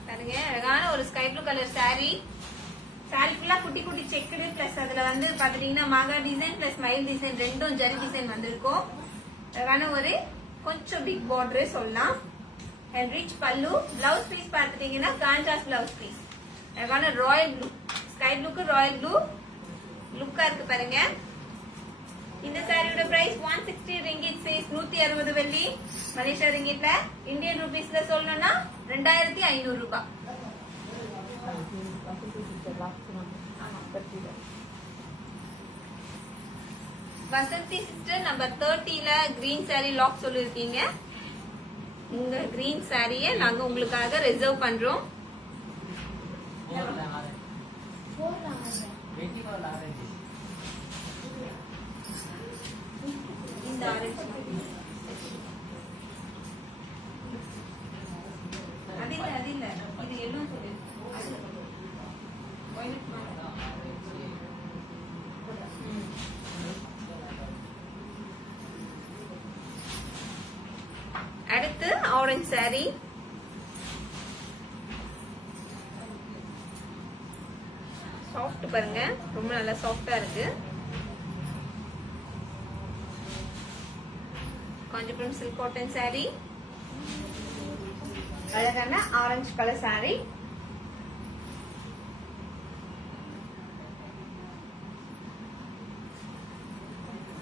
பாருங்க அழகான ஒரு sky blue colour saree. saree ஃபுல்லா குட்டி குட்டி செக்குடு பிளஸ் அதுல வந்து பாத்துட்டீங்கன்னா மாகா டிசைன் பிளஸ் மயில் டிசைன் ரெண்டும் ஜரி டிசைன் வந்திருக்கும். அழகான ஒரு கொஞ்சம் பிக் பார்டர் சொல்லலாம். And rich pallu. Blouse piece பாத்துட்டீங்கன்னா கான்ட்ராஸ்ட் பிளவுஸ் பீஸ். அழகான ராயல் ப்ளூ ஸ்கை ப்ளூக்கு ராயல் ப்ளூ லுக்கா இருக்கு பாருங்க. இந்த சாரியோட பிரைஸ் 160 ரிங்கிட் சேஸ் 160 வெள்ளி. மலேசியா ரிங்கிட்ல இந்தியன் ரூபீஸ்ல சொல்லணும்னா 2500 ரூபாய். வசந்தி சிஸ்டர் நம்பர் 30ல கிரீன் saree லாக் சொல்லிருக்கீங்க. இந்த கிரீன் சாரியை நாங்க உங்களுக்காக ரிசர்வ் பண்றோம். 4ல ஆரஞ்சு. 24 ஆரஞ்சு. இந்த ஆரஞ்சு அது இல்ல இது எல்லோ சொல்லு. அடுத்து ஆரஞ்சு saree. சாஃப்ட் பாருங்க ரொம்ப நல்லா சாஃப்டா இருக்கு. Kanchipuram silk cotton saree. அழகான ஆரஞ்சு கலர் saree.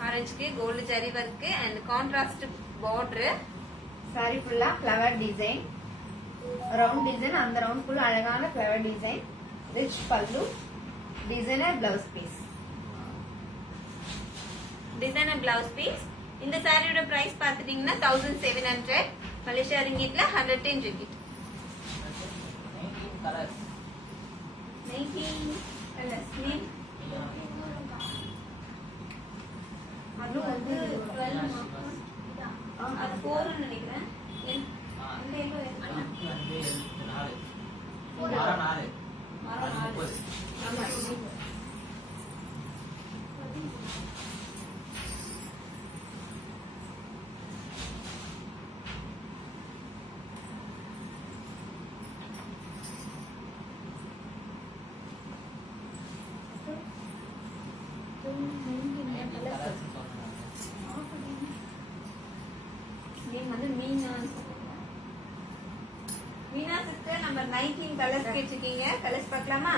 ஆரஞ்சுக்கு gold zari work and contrast border. saree ஃபுல்லா ஃப்ளவர் டிசைன். ரவுண்ட் டிசைன் அந்த ரவுண்ட் ஃபுல்லா அழகான flower design. Rich pallu. Designer blouse piece. Designer blouse piece. இந்த சாரியோட பிரைஸ் பாத்துட்டீங்கன்னா 1700 மலேசியா ரிங்கிட்ல 110 ரிங்கிட். 19 கலர்ஸ். 19 கலர்ஸ் நேம் அது வந்து 12 அது 4 ன்னு நினைக்கிறேன். அந்த எல்லோ அதுக்கு வந்து 4. மரம் 4. மரம் 4. 30. ஆமா கலர்ஸ் சொன்னாங்க. நேம் வந்து Meena. Meena sister number 19 colours கேட்டிருக்கீங்க. கலர்ஸ் பார்க்கலாமா?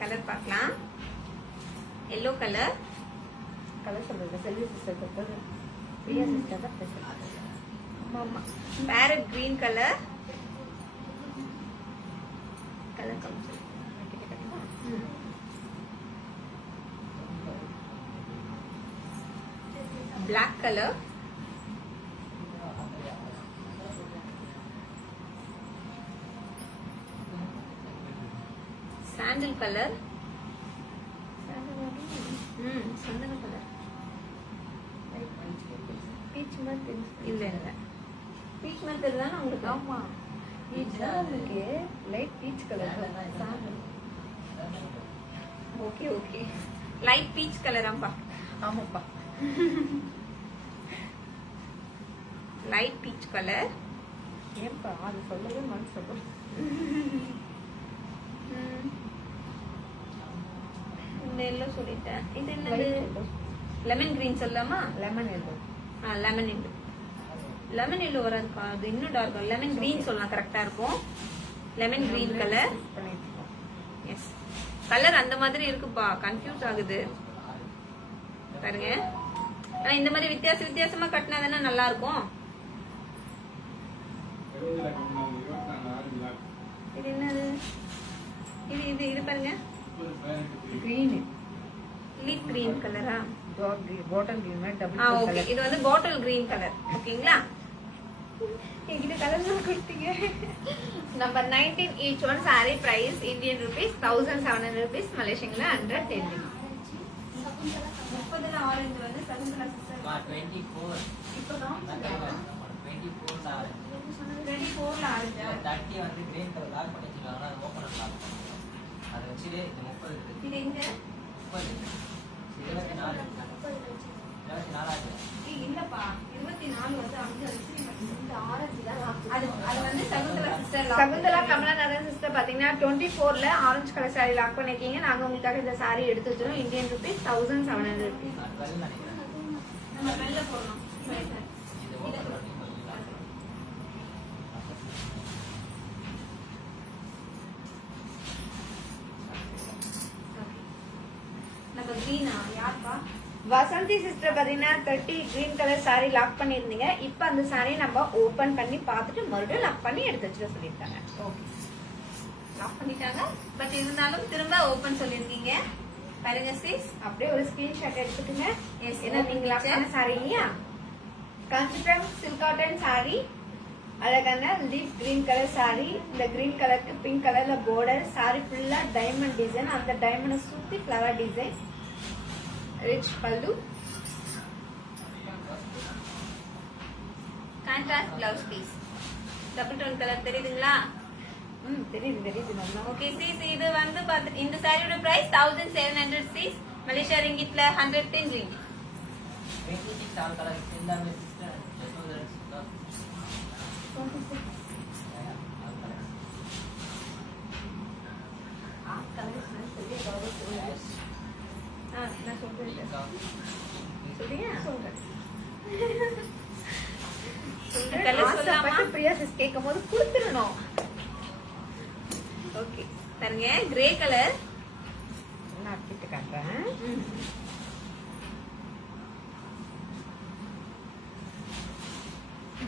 கலர் பார்க்கலாம். Yellow colour. கலர் சொல்றது செல்வி சிஸ்டர் கொடுத்தது. பிரியா சிஸ்டர் தான் பேசுறாங்க. ஆமா parrot green colour. Colour comes black colour. Sandal colour. சந்தன கலர். பீச் மாதிரி இல்ல இல்ல பீச் மாதிரி தான் உங்களுக்கு. ஆமா பீச் தான் உங்களுக்கு light peach colour. Okay okay light peach கலராம்பா. ஆமாப்பா லைட் பீச் கலர். ஏன்பா அது சொல்லவே மனசு சொல்லும். இந்த எல்லோ சொல்லிட்டேன். இது என்னது? லெமன் கிரீன் சொல்லலாமா? Lemon yellow. Lemon yellow. Lemon yellow வராதுக்கா, அது இன்னும் டார்க். லெமன் கிரீன் சொல்லலாம் கரெக்டா இருக்கும். Lemon green colour. Yes, colour அந்த மாதிரி இருக்குப்பா, கன்ஃபியூஸ் ஆகுது பாருங்க. ஆனா இந்த மாதிரி வித்தியாசமா கட்டினா தானே நல்லா இருக்கும். இது என்னது? இது இது இது பாருங்க, கிரீன் லீப் கிரீன் கலரா? பாட்டில் கிரீன் மாதிரி டபுள் ஓகே, இது வந்து பாட்டில் கிரீன் கலர். ஓகேங்களா? என்கிட்ட கலர் தான் கொடுத்தீங்க. Number 19 each one saree price Indian rupees 1700 rupees, Malaysian 110 ringgit. 30ல orange வந்து சகுந்தலா சிஸ்டர். 24 இப்பதான் 24 சார் 24ல ஆரஞ்சு. 30 வந்து கிரீன் கலர் லாக் பண்ணி வச்சிருக்காங்க, அது ஓபன் பண்ணலாம். அதை வச்சுட்டு இது 30 இருக்கு. இது எங்க? 30 24 24 ஏய் இல்லப்பா, 24 வந்து அங்க வச்சு இந்த ஆரஞ்சு தான் அது அது வந்து சகுந்தலா சிஸ்டர். சகுந்தலா கமலாநந்தன் சிஸ்டர் பாத்தீங்கன்னா 24ல ஆரஞ்சு கலர் saree லாக் பண்ணிருக்கீங்க. நாங்க உங்களுக்காக இந்த saree எடுத்து வச்சிரோம். Indian rupees 1700 rupees. நான் கல் நினைக்கிறேன். நம்ம வெள்ள போறோம். இது ஓபன் பண்ணி பாத்தீங்களா? நம்ம கிரீனா யார்ப்பா? வசந்தி சிஸ்டர் பாத்தீங்கன்னா 30 கிரீன் கலர் saree லாக் பண்ணிருந்தீங்க. இப்ப அந்த saree நம்ம ஓபன் பண்ணி பார்த்துட்டு மறுபடியும் லாக் பண்ணி எடுத்து வச்சுக்க சொல்லிருக்காங்க. ஓகே, லாக் பண்ணிட்டாங்க. பட் இருந்தாலும் திரும்ப ஓபன் சொல்லிருக்கீங்க பாருங்க சிஸ். அப்படியே ஒரு ஸ்கிரீன்ஷாட் எடுத்துக்கங்க. Yes, ஏன்னா நீங்க லாக் பண்ண saree இல்லையா? காஞ்சிபுரம் சில்க் காட்டன் saree, அழகான லீப் கிரீன் கலர் saree. இந்த கிரீன் கலருக்கு பிங்க் கலர்ல border, saree ஃபுல்லா டைமண்ட் டிசைன். அந்த டைமண்டை சுத்தி flower design, rich pallu, contrast blouse piece, double tone colour தெரியுதுங்களா? தெரியுது நல்லா. ஓகே சிஸ், இது வந்து பாத்து இந்த சாரியோட பிரைஸ் 1700 சிஸ். மலேசியா ரிங்கிட்ல 110 ரிங்கிட். 26 ஆல் கலர் எல்லாமே sister just sister. 26 all colour colours நான் சொல்லி கவர் சொல்றேன். நான் சொல்றேன். சொல்றியா? சொல்றேன். கலர் சொல்லாமா? பிரியா சிஸ் கேட்கும்போது கொடுத்துடணும். ஓகே பாருங்க, கிரே கலர். நான் கிட்ட காட்டுறேன்.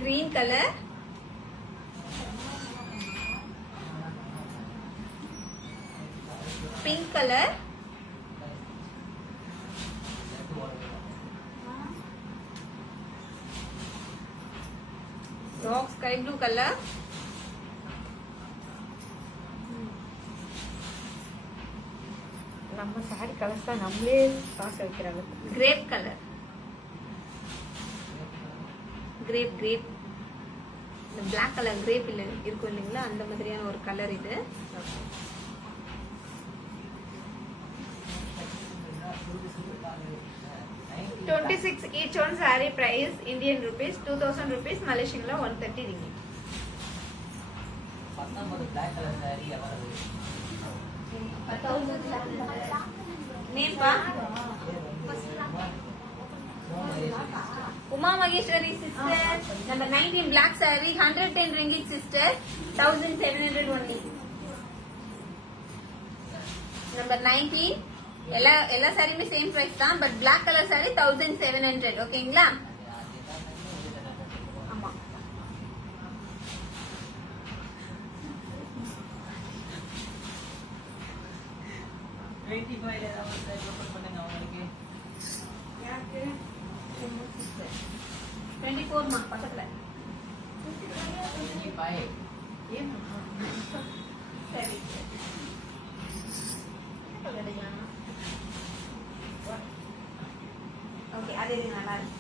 Green colour, pink colour, rock sky blue colour, நம்ம சாரி கலர்ஸ் தான் நம்மளே பார்க்க வைக்கிறாங்க. கிரேப் கலர், கிரேப் இந்த பிளாக் கலர் கிரேப் இல்ல இருக்கும் இல்லைங்களா, அந்த மாதிரியான ஒரு கலர் இது. 26 each one saree price Indian rupees 2000 rupees, Malaysian 130 ringgit. 19 black colour saree எவ்வளவு? நேம் பா Uma Maheswari sister. Number 19 black saree 110 ringgit sister, 1700 only. Number 19 எல்லா சாரியுமே சேம் பிரைஸ் தான், பட் black கலர் saree 1700. ஓகேங்களா? ஆமா. அவங்களுக்கு 24 மா பக்கத்துல. 25 சரி. ஓகே, அது இது நல்லா இருக்கு.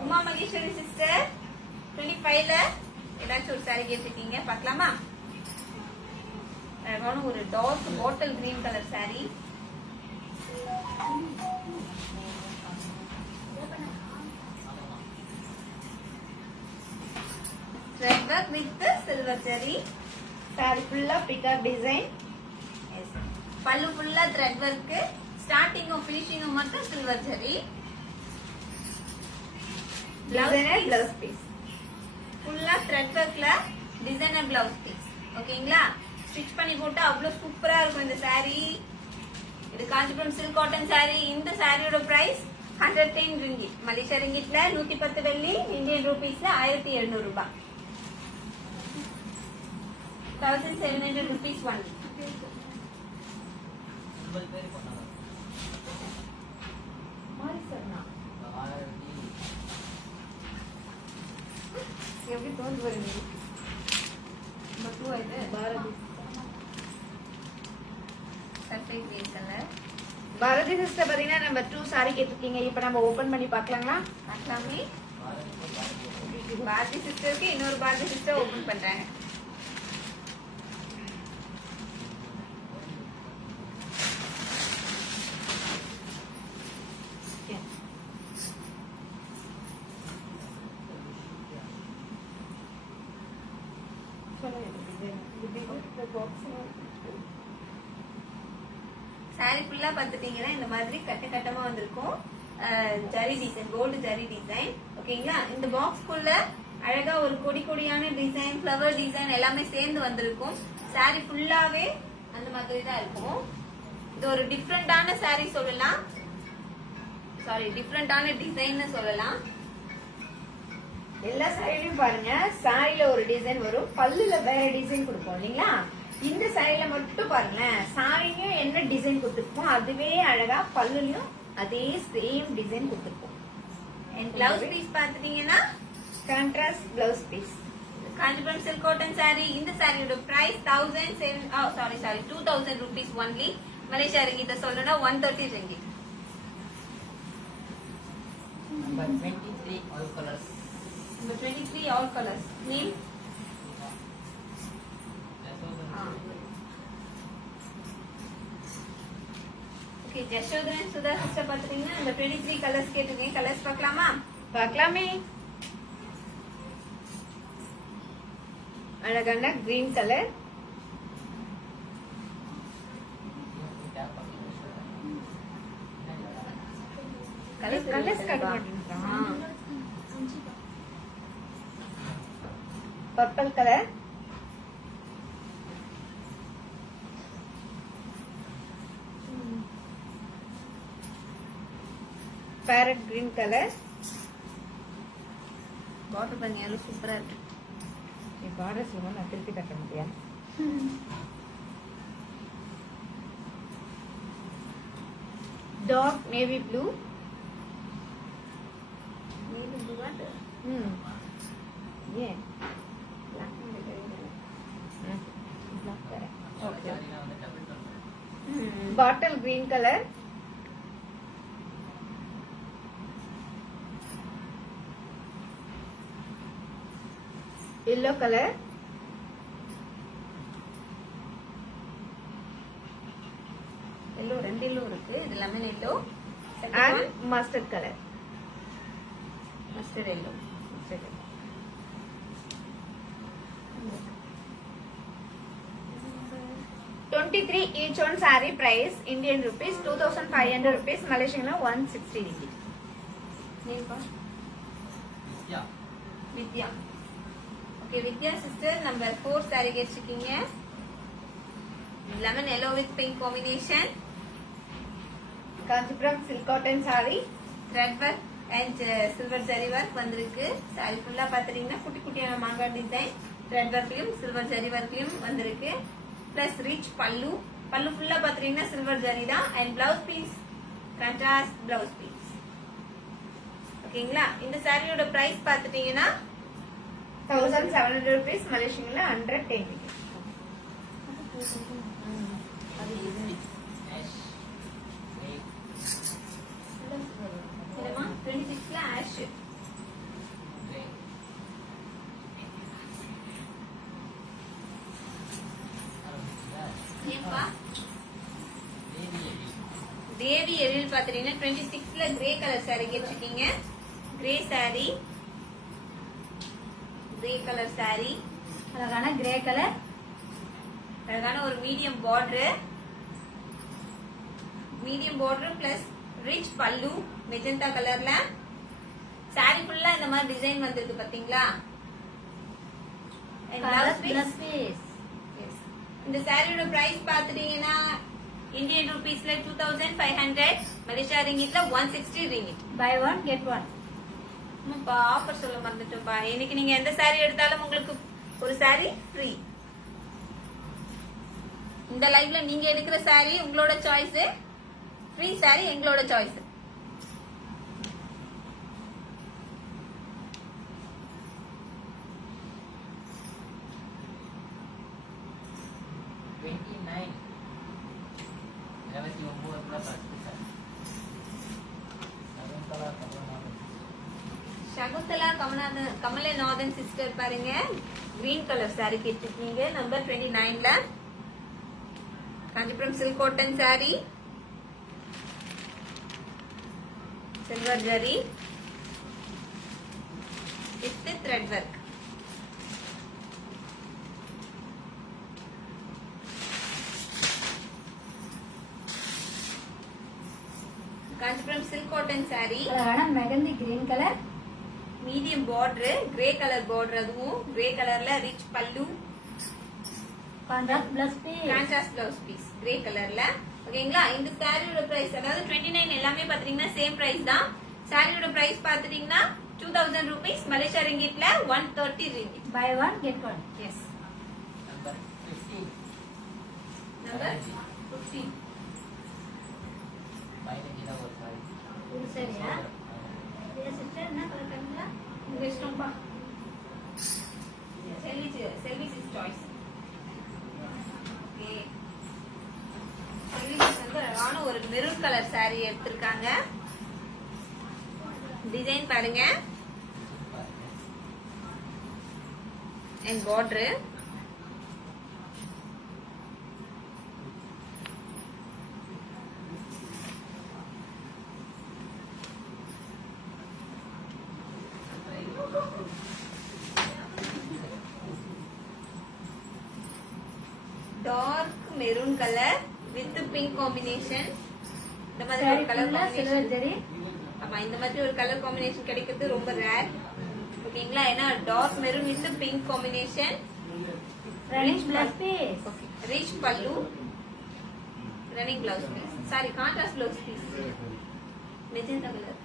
உமா மகேஸ்வரி சிஸ்டர் 25ல ஏதாச்சும் ஒரு சாரி கேட்டிருக்கீங்க, பார்க்கலாமா? அழகான ஒரு dark bottle green colour saree. Thread work with silver zari. saree ஃபுல்லா பிகாக் டிசைன். பல்லு ஃபுல்லா த்ரெட் ஒர்க், ஸ்டார்டிங்கும் ஃபினிஷிங்கும் மட்டும் silver zari. Designer blouse piece. ஃபுல்லா த்ரெட் ஒர்க்ல டிசைனர் பிளவுஸ் பீஸ். ஓகேங்களா? ஸ்டிச் பண்ணி போட்டா அவ்வளவு சூப்பரா இருக்கும் இந்த saree. இது காஞ்சிபுரம் சில்க் காட்டன் saree. இந்த சாரியோட பிரைஸ் 110 ringgit. மலேசியா ரிங்கிட்ல 110 வெள்ளி, இந்தியன் ரூபீஸ்ல 1700 ரூபாய். 1700 rupees only. 50 பேர் பண்ணாங்க. பாரதி எப்படி தோந்து வருது Bharathi surface green colour. Bharathi sister பாத்தீங்கன்னா நம்பர் 2 சாரி கேட்டிருக்கீங்க. இப்ப நம்ம ஓபன் பண்ணி பார்க்கலாங்களா? பார்க்கலாமே. பாரதி பாரதி சிஸ்டருக்கு இன்னொரு பாரதி சிஸ்டர் ஓபன் பண்றாங்க. சாரி ஃபுல்லா பாத்துட்டீங்கன்னா இந்த மாதிரி கட்ட கட்டமா வந்திருக்கும். Zari design, gold zari design. ஓகேங்களா? இந்த பாக்ஸ்க்குள்ள அழகா ஒரு கொடி கொடியான டிசைன், ஃப்ளவர் டிசைன் எல்லாமே சேர்ந்து வந்திருக்கும். சாரி ஃபுல்லாவே அந்த மாதிரி தான் இருக்கும். இது ஒரு டிஃப்ரெண்டான சாரி சொல்லலாம். சாரி, டிஃப்ரெண்டான டிசைன் சொல்லலாம். எல்லா சாரிலையும் பாருங்க, சாரில ஒரு டிசைன் வரும், பல்லுல வேற டிசைன் கொடுப்போம் இல்லைங்களா? இந்த சாரில மட்டும் பாருங்களேன், சாரியும் என்ன டிசைன் கொடுத்துருப்போம் அதுவே அழகா பல்லுலயும் அதே சேம் டிசைன் கொடுத்துருப்போம். பிளவுஸ் பீஸ் பாத்துட்டீங்கன்னா contrast blouse piece. Kanchipuram silk cotton sorry. இந்த சாரியோட பிரைஸ் 2000 rupees only. மலேசியா ரிங்கிட்ட சொல்லணும்னா 130 ringgit. Number 23 all colors. Number 23 all colors. Name? Okay, Jasotharan Sudha sister பாத்துட்டீங்கன்னா இந்த 23 கலர்ஸ் கேட்டிருக்கேன். கலர்ஸ் பார்க்கலாமா? பார்க்கலாமே. அழகான கிரீன் கலர், கலர்ஸ் காட்ட மாட்டேங்கிறான். Purple colour, farad green colour. Border பாருங்க எவ்வளவு சூப்பரா இருக்கு. பார்டர் சொல்லுங்க, நான் திருப்பி கட்ட முடியா? Dark navy blue. நீல ப்ளூவா? ஏன் Black and white ஓகே. சாரிலாம் வந்து double tone. Bottle green colour, yellow colour, yellow, ரெண்டு எல்லோ இருக்கு. இது lemon yellow and mustard colour. Mustard yellow. 23 each one saree price Indian rupees 2500 rupees, Malaysian 160 ringgit. Name பா? யா வித்யா. Okay, வித்யா sister number 4 sorry கேட்டிருக்கீங்க. Lemon yellow with pink combination. Kanchipuram silk cotton saree. Red work and silver zari work வந்திருக்கு. Sorry ஃபுல்லா பாத்துட்டீங்கன்னா குட்டி குட்டியான மாங்காய் design red ஒர்க்லயும் silver zari ஒர்க்லயும் வந்திருக்கு. Plus rich பல்லு. பல்லு ஃபுல்லா பாத்துட்டீங்கன்னா சில்வர் ஜரி தான். And blouse piece contrast blouse piece. ஓகேங்களா? இந்த சாரியோட பிரைஸ் பாத்துட்டீங்கன்னா 1700 rupees, Malaysian 110 ringgit. Ash grey என்னமா 26ல ஆஷ். கிரே ஏன்பா? பேபி எபி தேவி எழில் பாத்துட்டீங்கன்னா 26ல கிரே கலர் சாரி கேட்டிருக்கீங்க. Grey sorry, grey colour sorry, அழகான கிரே கலர், அழகான ஒரு மீடியம் பார்டர் பிளஸ் ரிச் பல்லு மெஜந்தா கலர்ல. சாரி ஃபுல்லா இந்த மாதிரி டிசைன் வந்திருக்கு பாத்தீங்களா? And Color blouse plus piece. piece. Yes. இந்த சாரியோட பிரைஸ் பாத்துட்டீங்கன்னா இந்தியன் ரூபீஸ்ல 2500, மலேசியா ரிங்கிட்ல 160 ringgit. Buy one get one. ஆமாப்பா, ஆஃபர் சொல்ல மறந்துட்டோம்ப்பா. இன்னைக்கு நீங்க எந்த சாரி எடுத்தாலும் உங்களுக்கு ஒரு சாரி ஃப்ரீ. இந்த லைவ்ல நீங்க எடுக்கிற சாரி உங்களோட சாய்ஸ், ஃப்ரீ சாரி எங்களோட சாய்ஸ். சகுந்தலா கமலநாதன் சிஸ்டர் பாருங்க, கிரீன் கலர் சாரி கேட்டிருக்கீங்க. நம்பர் 29ல Kanchipuram silk cotton sari, silver zari with thread work. Kanchipuram silk cotton sorry, அழகான mehndi green colour. Medium border, grey colour border, அதுவும் கிரே கலர்ல rich pallu, contrast plus piece. Contrast blouse piece grey கலர்ல. ஓகேங்களா? இந்த சாரியோட பிரைஸ் அதாவது 29 எல்லாமே பாத்தீங்கன்னா சேம் பிரைஸ் தான். சாரியோட பிரைஸ் பாத்துட்டீங்கன்னா 2000 ரூபீஸ், மலேசியா ரிங்கிட்ல 130 ringgit. Buy one get one. Yes. Number 15. Number 15. பதினஞ்சுல ஒரு சாரி. ஒரு சரியா? இது சிஸ்டர் என்ன கலர் கலந்தா? உங்க இஷ்டம்பா. Selvi's is choice. Okay. Selvi's வந்து அழகான ஒரு மெரூன் கலர் saree எடுத்திருக்காங்க. டிசைன் பாருங்க. And border. Dark maroon colour with pink combination. இந்த மாதிரி ஒரு கலர் காம்பினேஷன். ஆமா, இந்த மாதிரி ஒரு கலர் காம்பினேஷன் கிடைக்கிறது ரொம்ப ரேர். ஓகேங்களா? ஏன்னா dark maroon with pink combination. Running plus piece. Okay. Rich pallu, running blouse piece. Sari, contrast blouse piece. Magenta colour.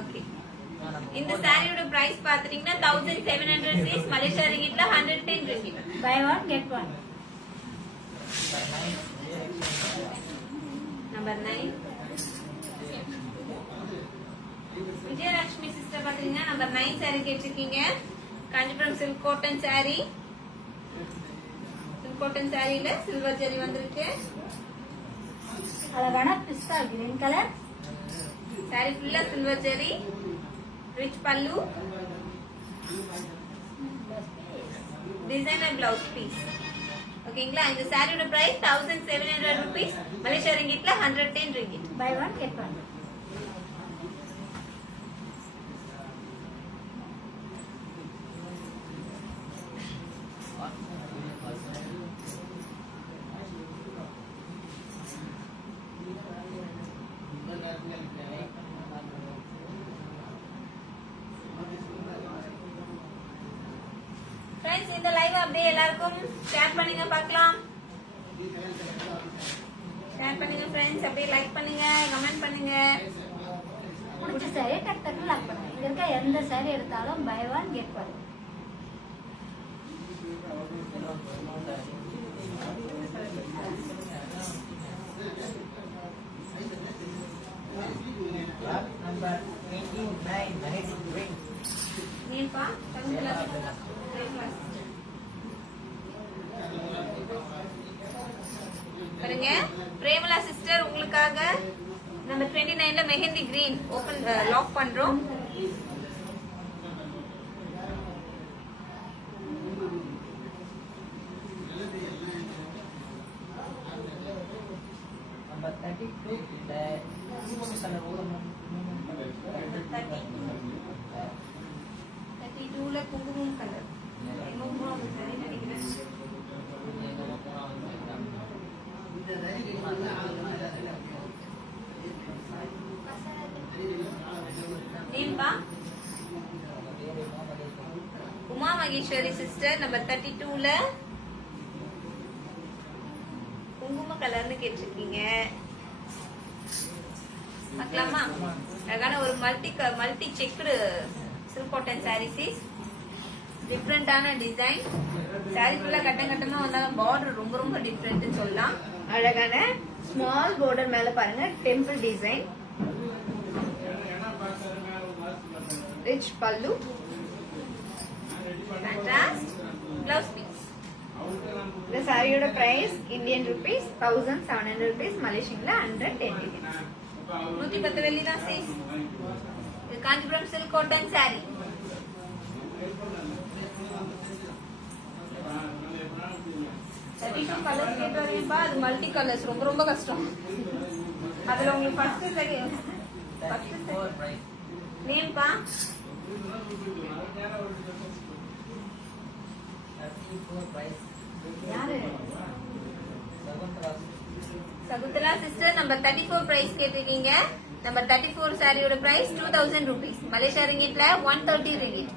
Okay. இந்த சாரியோட பிரைஸ் பாத்தீங்கன்னா 1700 rupees, மலேசியா ரிங்கிட்ல 110 ringgit. Buy one get one. Number 9. Vijayalakshmi sister பாத்தீங்கன்னா number 9 sari கேட்டிருக்கீங்க. Kanchipuram silk cotton sari. Silk cotton சாரியில silver zari வந்திருக்கு. அழகான pista green colour. Sorry ஃபுல்லா silver zari, rich pallu, designer blouse piece. ஓகேங்களா? இந்த சாரியோட பிரைஸ் 1700 rupees, மலேசியா ரிங்கிட்ல 110 ringgit. Buy one get one. Friends, இந்த லைவ் அப்படியே எல்லாருக்கும் ஷேர் பண்ணுங்க பார்க்கலாம். ஷேர் பண்ணுங்க ஃப்ரெண்ட்ஸ், அப்படியே லைக் பண்ணுங்க, கமெண்ட் பண்ணுங்க. பிடிச்ச சாரியை டக் டக்குன்னு லாக் பண்ணுங்க. இங்க இருக்க எந்த சாரி எடுத்தாலும் buy one get one. Number 29, nice ring. நீல்பா சகுந்தலா பாருங்க. பிரேமலா சிஸ்டர் உங்களுக்காக நம்பர் 29ல மெஹந்தி கிரீன் ஓபன் லாக் பண்றோம். Number 32, the color color. 32ல குங்குமம் கலர். குங்குமம் அந்த சாரி நினைக்கிறேன். நீல்பா ஈஸ்வரி சிஸ்டர் நம்பர் 32ல குங்கும கலர்னு கேட்டிருக்கீங்க. பார்க்கலாமா? அழகான ஒரு multi checked silk cotton saris. டிஃப்ரெண்டான டிசைன். சாரி ஃபுல்லா கட்டமா வந்தாலும் பார்டர் ரொம்ப ரொம்ப டிஃப்ரெண்ட்னு சொல்லலாம். அழகான ஸ்மால் பார்டர் மேல பாருங்க temple design. Rich pallu. Contrast blouse piece. இந்த சாரியோட பிரைஸ் இந்தியன் ருபீஸ் 1700 rupees, மலேசியன்ல 110. 110 வெள்ளி தான் சைஸ். இது Kanchipuram silk cotton saree. Colours கேட்டு வரீங்கப்பா, அது மல்டி கலர்ஸ் ரொம்ப ரொம்ப கஷ்டம். அதுல உங்களுக்கு ஃபர்ஸ்ட் செகண்ட் 34 price. நேம்பா 34 price. யாரு? Sagunthala. Sakunthala sister number 34 price கேட்டிருக்கீங்க. நம்பர் 34 சாரியோட பிரைஸ் 2000 rupees. மலேசியா ரிங்கிட்ல 130 ringgit.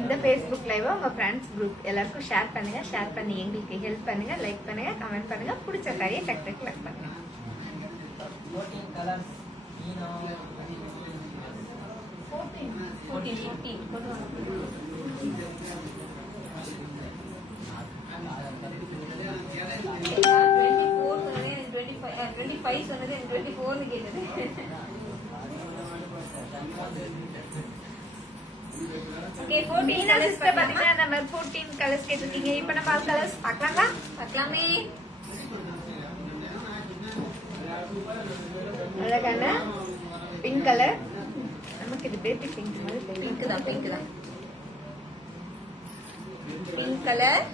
இந்த Facebook லைவ் உங்க ஃப்ரெண்ட்ஸ் குரூப் எல்லாருக்கும் ஷேர் பண்ணுங்க. ஷேர் பண்ணி எங்களுக்கு ஹெல்ப் பண்ணுங்க. லைக் பண்ணுங்க, கமெண்ட் பண்ணுங்க. பிடிச்ச காரியை டக் டக் லைக் பண்ணுங்க. 14 colors. Nino. 14 கொண்டு வாங்க. 24 சொன்னது எனக்கு 25 சொன்னது எனக்கு 24 கேட்டது. ஓகே 14 மீனா கலர்ஸ் சிஸ்டர் பாத்தீங்கன்னா நம்ம 14 கலர்ஸ் கேட்டிருக்கீங்க. இப்போ நம்ம கலர்ஸ் பார்க்கலாமா? பார்க்கலாமே. அழகான பிங்க் கலர். நமக்கு இது பேபி பிங்க் மாதிரி பிங்க் தான் pink colour.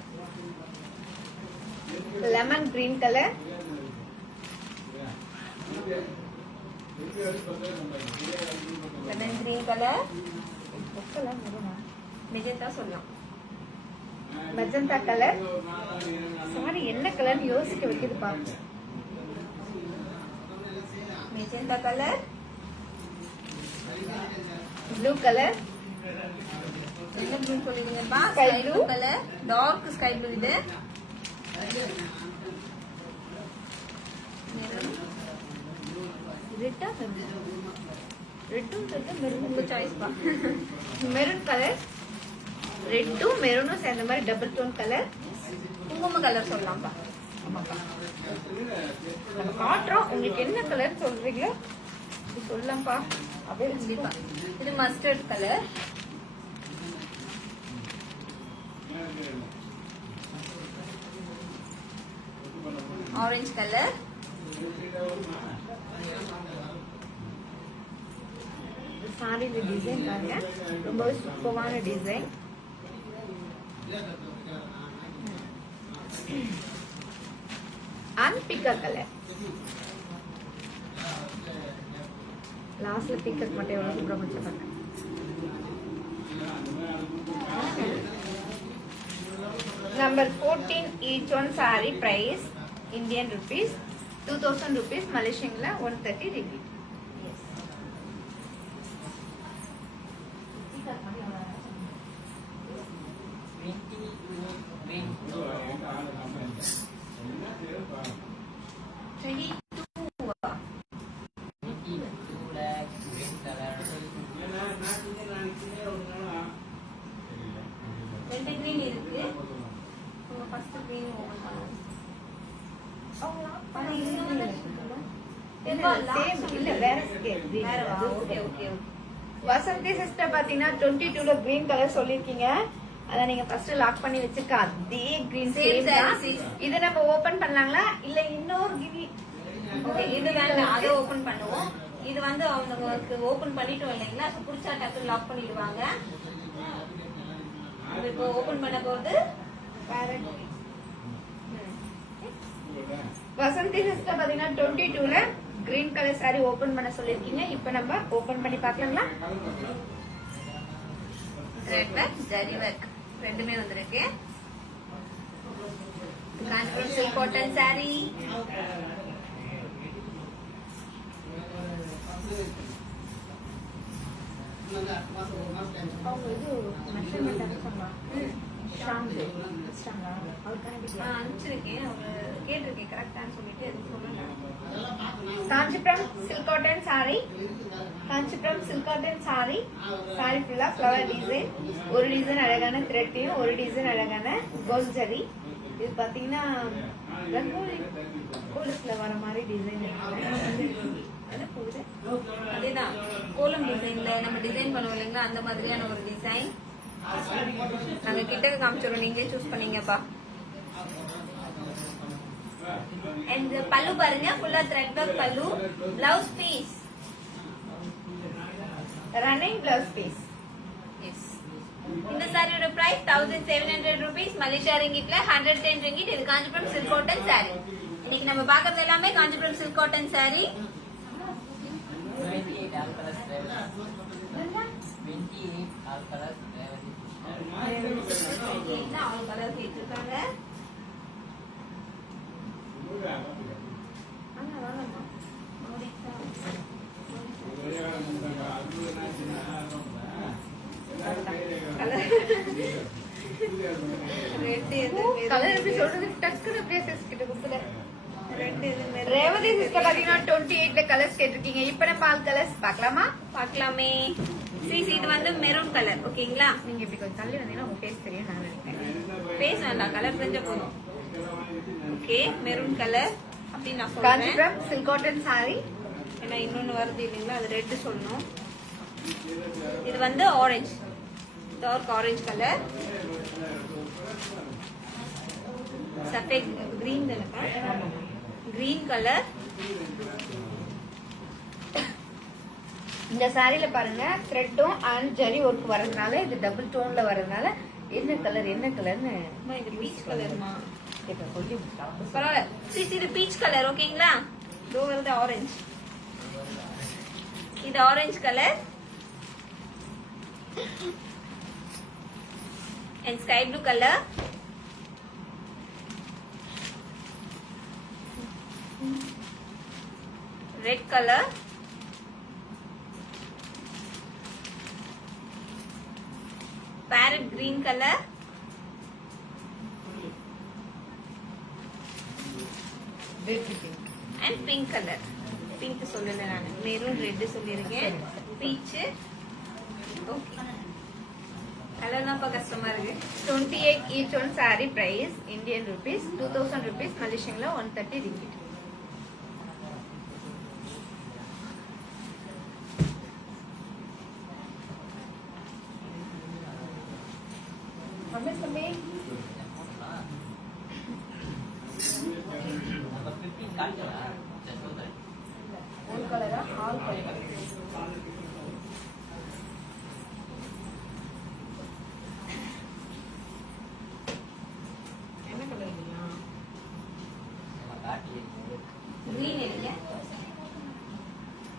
Lemon green colour. Lemon green colour. Magenta சொல்லலாம். Magenta colour. சாரி என்ன கலர்னு யோசிக்க வைக்குதுப்பா. Magenta colour. Blue colour. என்ன ப்ளூ சொல்லுவீங்கப்பா? Sky sky blue blue. Colour. Dark sky blue இது. ரெட்டா ரெட்டும் மெரூன். உங்க சாய்ஸ் பா. Maroon colour. ரெட்டும் மெரூனும் சேர்ந்த மாதிரி டபுள் டோன் கலர். குங்கும கலர் சொல்லலாம்ப்பா. ஆமாப்பா. நம்ம காட்டுறோம். உங்களுக்கு என்ன கலர் சொல்றீங்களோ இது சொல்லலாம்ப்பா. அப்படியே கண்டிப்பா. இது மஸ்டர்ட் கலர். Orange colour. சாரியில டிசைன் பாருங்க, ரொம்பவே சூப்பரான டிசைன். And bigger colour. லாஸ்ட்ல பிக்கர் மட்டும் எவ்வளவு சூப்பரா முடிச்சிருக்காங்க. Number 14 each one saree price Indian rupees 2000 rupees, Malaysian la 130 ringgit. ரெண்டு கிரீன் இருக்கு. உங்க ஃபர்ஸ்ட் கிரீன் ஓபன் பண்ணுங்க. ஆனா இது Same இல்ல வேற scale. வேறவா? Okay okay. வசந்தி சிஸ்டர் பாத்தீங்கன்னா 22ல கிரீன் கலர் சொல்லிருக்கீங்க. அத நீங்க ஃபர்ஸ்ட் லாக் பண்ணி வச்சிருக்க அதே கிரீன் Same சேம் தான். sarees. இது நம்ம ஓபன் பண்ணலாங்களா இல்ல இன்னொரு கிவி? ஓகே இது வேண்டாம், அதை ஓபன் பண்ணுவோம். இது வந்து அவங்க ஓபன் பண்ணிட்டோம் இல்லைங்களா, அது புடிச்சா டக்கு லாக் பண்ணிடுவாங்க. நம்ம இப்போ ஓபன் பண்ண போது வசந்தி சிஸ்டர் பாத்தீங்கன்னா 22ல கிரீன் கலர் சாரி ஓபன் பண்ண சொல்லிருக்கீங்க. இப்போ நம்ம ஓபன் பண்ணி பார்க்கலாங்களா? ரெட் ஒர்க் ஜரி ஒர்க் ரெண்டுமே வந்திருக்கு. Kanchipuram silk cotton sorry. அவங்க இது மெஷர்மெண்ட் சொன்னாங்க ஷாம்பு அனுப்பிச்சிருக்கேன். அவங்க கேட்டிருக்கேன் கரெக்டான்னு சொல்லிட்டு எதுவும் சொல்லல. Kanchipuram silk cotton sorry. Kanchipuram silk cotton saree. Saree ஃபுல்லா ஃப்ளவர் டிசைன். ஒரு டிசைன் அழகான த்ரெட்டையும் ஒரு டிசைன் அழகான கோல்ட் ஜரி. இது பாத்தீங்கன்னா ரங்கோலி கோலஸ்ல வர மாதிரி டிசைன். அதேதான் கோலம் டிசைன்ல நம்ம டிசைன் பண்ணுவோம் இல்லைங்களா, அந்த மாதிரியான ஒரு டிசைன். நாங்க கிட்ட காமிச்சிடும், நீங்களே சூஸ் பண்ணீங்கப்பா. அண்ட் பல்லு பாருங்க, ஃபுல்லா thread work pallu. Blouse piece running blouse piece. Yes. இந்த சாரியோட பிரைஸ் 1700 ரூபீஸ். மலேசியா ரிங்கிட்ல 110 ரிங்கிட். இது காஞ்சிபுரம் சில்க் காட்டன் சாரி. இன்னைக்கு நம்ம பாக்குறது எல்லாமே Kanchipuram silk cotton sari. 28 all colors available. 28 all colors available. அவங்க கலர் கேட்டிருக்காங்க. கலர் எப்படி சொல்றது டக்குனு அப்படியே சிஸ் கிட்ட கொடுத்துட. ரெண்டு ரேவதி சிஸ்டர் பாத்தீங்கன்னா 28ல கலர்ஸ் கேட்டிருக்கீங்க. இப்ப நம்ம ஆல் கலர்ஸ் பார்க்கலாமா? பார்க்கலாமே. சீஸ் இது வந்து மெரூன் கலர். ஓகேங்களா, நீங்க இப்படி கொஞ்சம் தள்ளி வந்தீங்கன்னா உங்க ஃபேஸ் தெரியும் நான் நினைக்கிறேன். ஃபேஸ் வேண்டாம், கலர் தெரிஞ்ச போதும். ஓகே, மெரூன் கலர் அப்படின்னு நான் சொல்றேன். Kanchipuram silk cotton sari. ஏன்னா இன்னொன்னு வருது இல்லைங்களா, அது ரெட் சொல்லணும். இது வந்து ஆரஞ்சு, டார்க் ஆரஞ்சு கலர். சஃபேட் கிரீன் தானே, கிரீன் கலர். இந்த சாரில பாருங்க த்ரெட்டும் அண்ட் ஜரி ஒர்க் வரதுனால இது டபுள் டோன்ல வரதுனால என்ன கலர்னு இது பீச் கலர்மா இப்ப சொல்லி பரவாயில்ல. சீஸ் இது பீச் கலர். ஓகேங்களா, இதோ வருது ஆரஞ்சு. இது orange colour and sky blue colour. Red colour. Farad green colour. And pink colour. Pink சொல்லல நான், மெரூன் ரெட் சொல்லியிருக்கேன். பீச். ஓகே, கலர் தான் கஷ்டமா இருக்கு. 28 each one saree price Indian rupees 2000 rupees Malaysian la 130 ringgit. Number 15 காட்டுறா. சொல்றேன். one color all color. Green எடுங்க.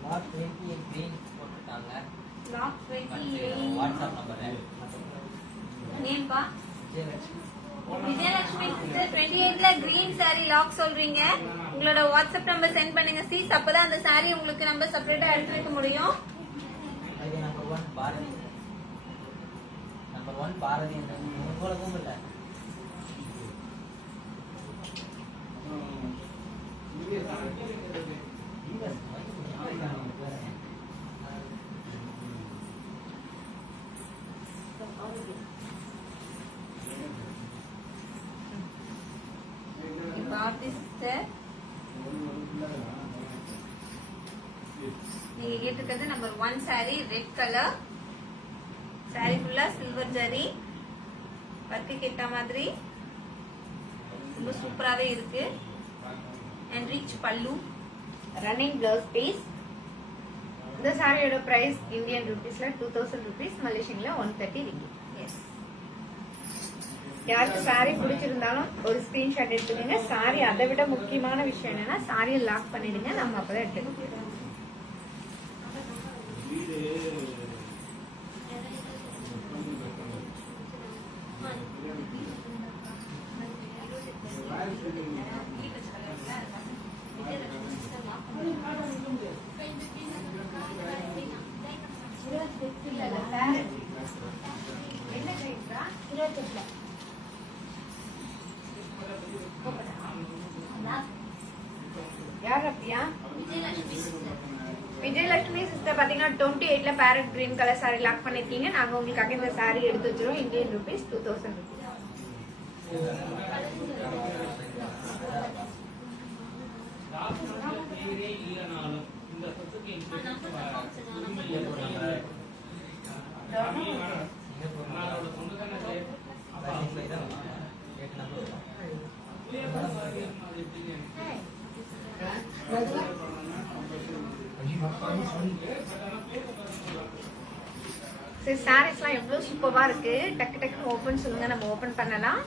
Lot 28 green போட்டுட்டாங்க. லாக் 20 வாட்ஸ்அப் நம்பர் நேம் பா விஜயலட்சுமி. விஜயலட்சுமி சிஸ்டர் 28ல கிரீன் saree லாக் சொல்றீங்க. உங்களோட வாட்ஸ்அப் நம்பர் சென்ட் பண்ணுங்க சீஸ். அப்பதான் அந்த saree உங்களுக்கு நம்ம செப்பரேட்டா எடுத்து வைக்க முடியும். இது நம்பர் 1 பாரதி. நம்பர் 1 பாரதி. உங்களுக்கு இல்ல. நீங்க கேட்டிருக்கிறது number 1 saree red colour. saree ஃபுல்லா சில்வர் ஜரி ஒர்க்கு ஏத்த மாதிரி ரொம்ப சூப்பராவே இருக்கு. And rich pallu. Running blouse piece. இந்த சாரியோட பிரைஸ் இந்தியன் ரூபீஸ்ல 2000 rupees மலேசியன்ல 130 ringgit. எஸ். யாருக்கு சாரி பிடிச்சிருந்தாலும் ஒரு ஸ்கிரீன்ஷாட் எடுத்துக்கோங்க. சாரி அதை விட முக்கியமான விஷயம் என்னன்னா சாரியை லாக் பண்ணிடுங்க. நம்ம அப்பதான் எடுத்துக்க முடியும். 28ல parrot green colour saree lock பண்ணிருக்கீங்க. நாங்க உங்களுக்காக இந்த saree எடுத்து வச்சிரோம். Indian rupees 2000 rupees. சரி, சாரீஸ்லாம் எவ்வளவு சூப்பரா இருக்கு. டக்கு டக்குன்னு ஓபன் சொல்லுங்க, நம்ம ஓபன் பண்ணலாம்.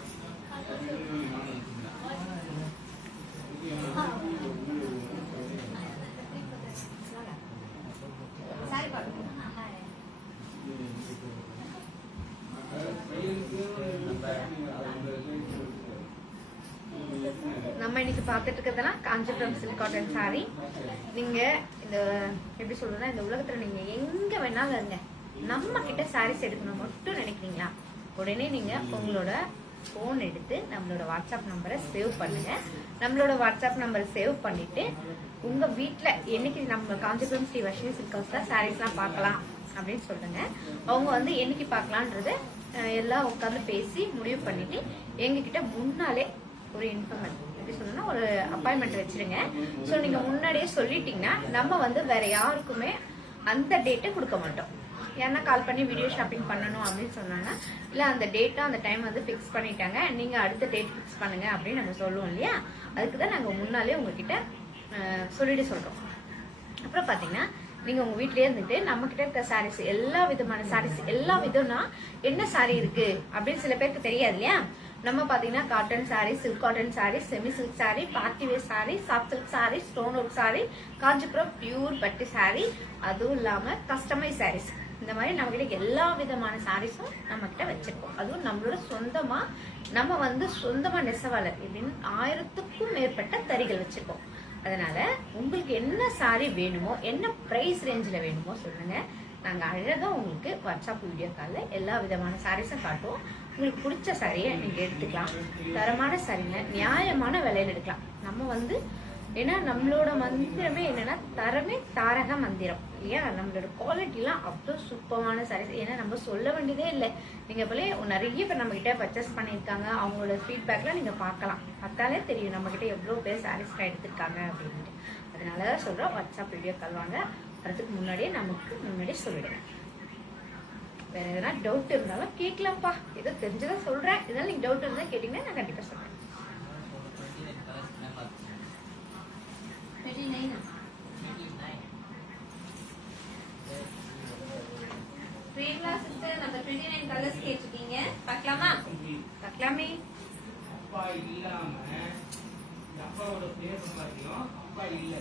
நம்ம இன்னைக்கு பார்த்துட்டு இருக்கிறதெல்லாம் காஞ்சிபுரம் சில்க் காட்டன் சாரி. நீங்க இந்த எப்படி சொல்றதுன்னா, இந்த உலகத்துல நீங்க எங்க வேணாலும் இருங்க, நம்ம கிட்ட சாரீஸ் எடுக்கணும் மட்டும் நினைக்கிறீங்களா, உடனே நீங்க உங்களோட போன் எடுத்து நம்மளோட வாட்ஸ்அப் நம்பரை சேவ் பண்ணுங்க. நம்மளோட வாட்ஸ்அப் நம்பரை சேவ் பண்ணிட்டு உங்க வீட்டுல என்னைக்கு நம்ம காஞ்சிபுரம் ஸ்ரீ வர்ஷினி சில்க் ஹவுஸ்ல சாரீஸ்லாம் பார்க்கலாம் அப்படின்னு சொல்லுங்க. அவங்க வந்து என்னைக்கு பார்க்கலான்றது எல்லாம் உட்காந்து பேசி முடிவு பண்ணிட்டு எங்ககிட்ட முன்னாலே ஒரு இன்ஃபர்மேஷன் எப்படி சொல்லணும்னா ஒரு அப்பாயின்மெண்ட் வச்சிருங்க. ஸோ நீங்க முன்னாடியே சொல்லிட்டீங்கன்னா நம்ம வந்து வேற யாருக்குமே அந்த டேட்டை கொடுக்க மாட்டோம். ஏன்னா கால் பண்ணி வீடியோ ஷாப்பிங் பண்ணணும் அப்படின்னு சொன்னாங்கன்னா, இல்லை அந்த டேட்டா அந்த டைம் வந்து ஃபிக்ஸ் பண்ணிட்டாங்க, நீங்க அடுத்த டேட் ஃபிக்ஸ் பண்ணுங்க அப்படின்னு நம்ம சொல்லுவோம் இல்லையா. அதுக்கு தான் நாங்கள் முன்னாலே உங்ககிட்ட சொல்லிட்டு சொல்றோம். அப்புறம் பாத்தீங்கன்னா நீங்க உங்க வீட்லயே இருந்துட்டு நம்ம கிட்ட இருக்க சாரீஸ் எல்லா விதமான சாரீஸ், எல்லா விதம்னா என்ன சாரி இருக்கு அப்படின்னு சில பேருக்கு தெரியாது இல்லையா. நம்ம பாத்தீங்கன்னா cotton sari, silk cotton sorry, semi silk sorry, party wear sorry, soft silk sorry, stone work sorry, Kanchipuram pure பட்டு சாரி, அதுவும் இல்லாம கஸ்டமைஸ் சாரீஸ், இந்த மாதிரி நம்ம கிட்ட எல்லா விதமான சாரீஸும் நம்ம கிட்ட வச்சிருக்கோம். அதுவும் நம்மளோட சொந்தமா நம்ம வந்து சொந்தமா நெசவாளர் இப்படின்னு 1000க்கும் மேற்பட்ட தறிகள் வச்சிருக்கோம். அதனால உங்களுக்கு என்ன சாரி வேணுமோ, என்ன பிரைஸ் ரேஞ்சில் வேணுமோ சொல்லுங்க. நாங்க அழகா உங்களுக்கு வாட்ஸ்அப் வீடியோ கால்ல எல்லா விதமான சாரீஸும் காட்டுவோம். உங்களுக்கு பிடிச்ச சாரியை நீங்க எடுத்துக்கலாம். தரமான சாரிங்க நியாயமான விலையில எடுக்கலாம். நம்ம வந்து ஏன்னா நம்மளோட மந்திரமே என்னன்னா தரமே தாரக மந்திரம் இல்லையா. நம்மளோட குவாலிட்டிலாம் அவ்வளோ சூப்பரான சாரீஸ். ஏன்னா நம்ம சொல்ல வேண்டியதே இல்லை. நீங்க போல நிறைய பேர் நம்ம கிட்ட பர்ச்சேஸ் பண்ணியிருக்காங்க. அவங்களோட ஃபீட்பேக்லாம் நீங்க பார்க்கலாம். பார்த்தாலே தெரியும் நம்ம கிட்ட எவ்வளோ பேர் சாரீஸ் எடுத்திருக்காங்க அப்படின்ட்டு. அதனாலதான் சொல்றோம், வாட்ஸ்அப் வீடியோ கால் வாங்க. அதுக்கு முன்னாடியே நமக்கு முன்னாடியே சொல்லிடுங்க. வேற எதனா டவுட் இருந்தாலும் கேட்கலாம்ப்பா. ஏதோ தெரிஞ்சதான் சொல்றேன். இதனால நீங்க டவுட் இருந்தா கேட்டீங்கன்னா நான் கண்டிப்பா சொல்றேன். பிரியங்கா சிஸ்டர் நம்ம 29 கலர்ஸ் கேட்டிருக்கீங்க, பார்க்கலாமா? பார்க்கலாமே. அப்பா இல்லாம அப்பாவோட பேர் பாத்தீங்கன்னா அப்பா இல்ல.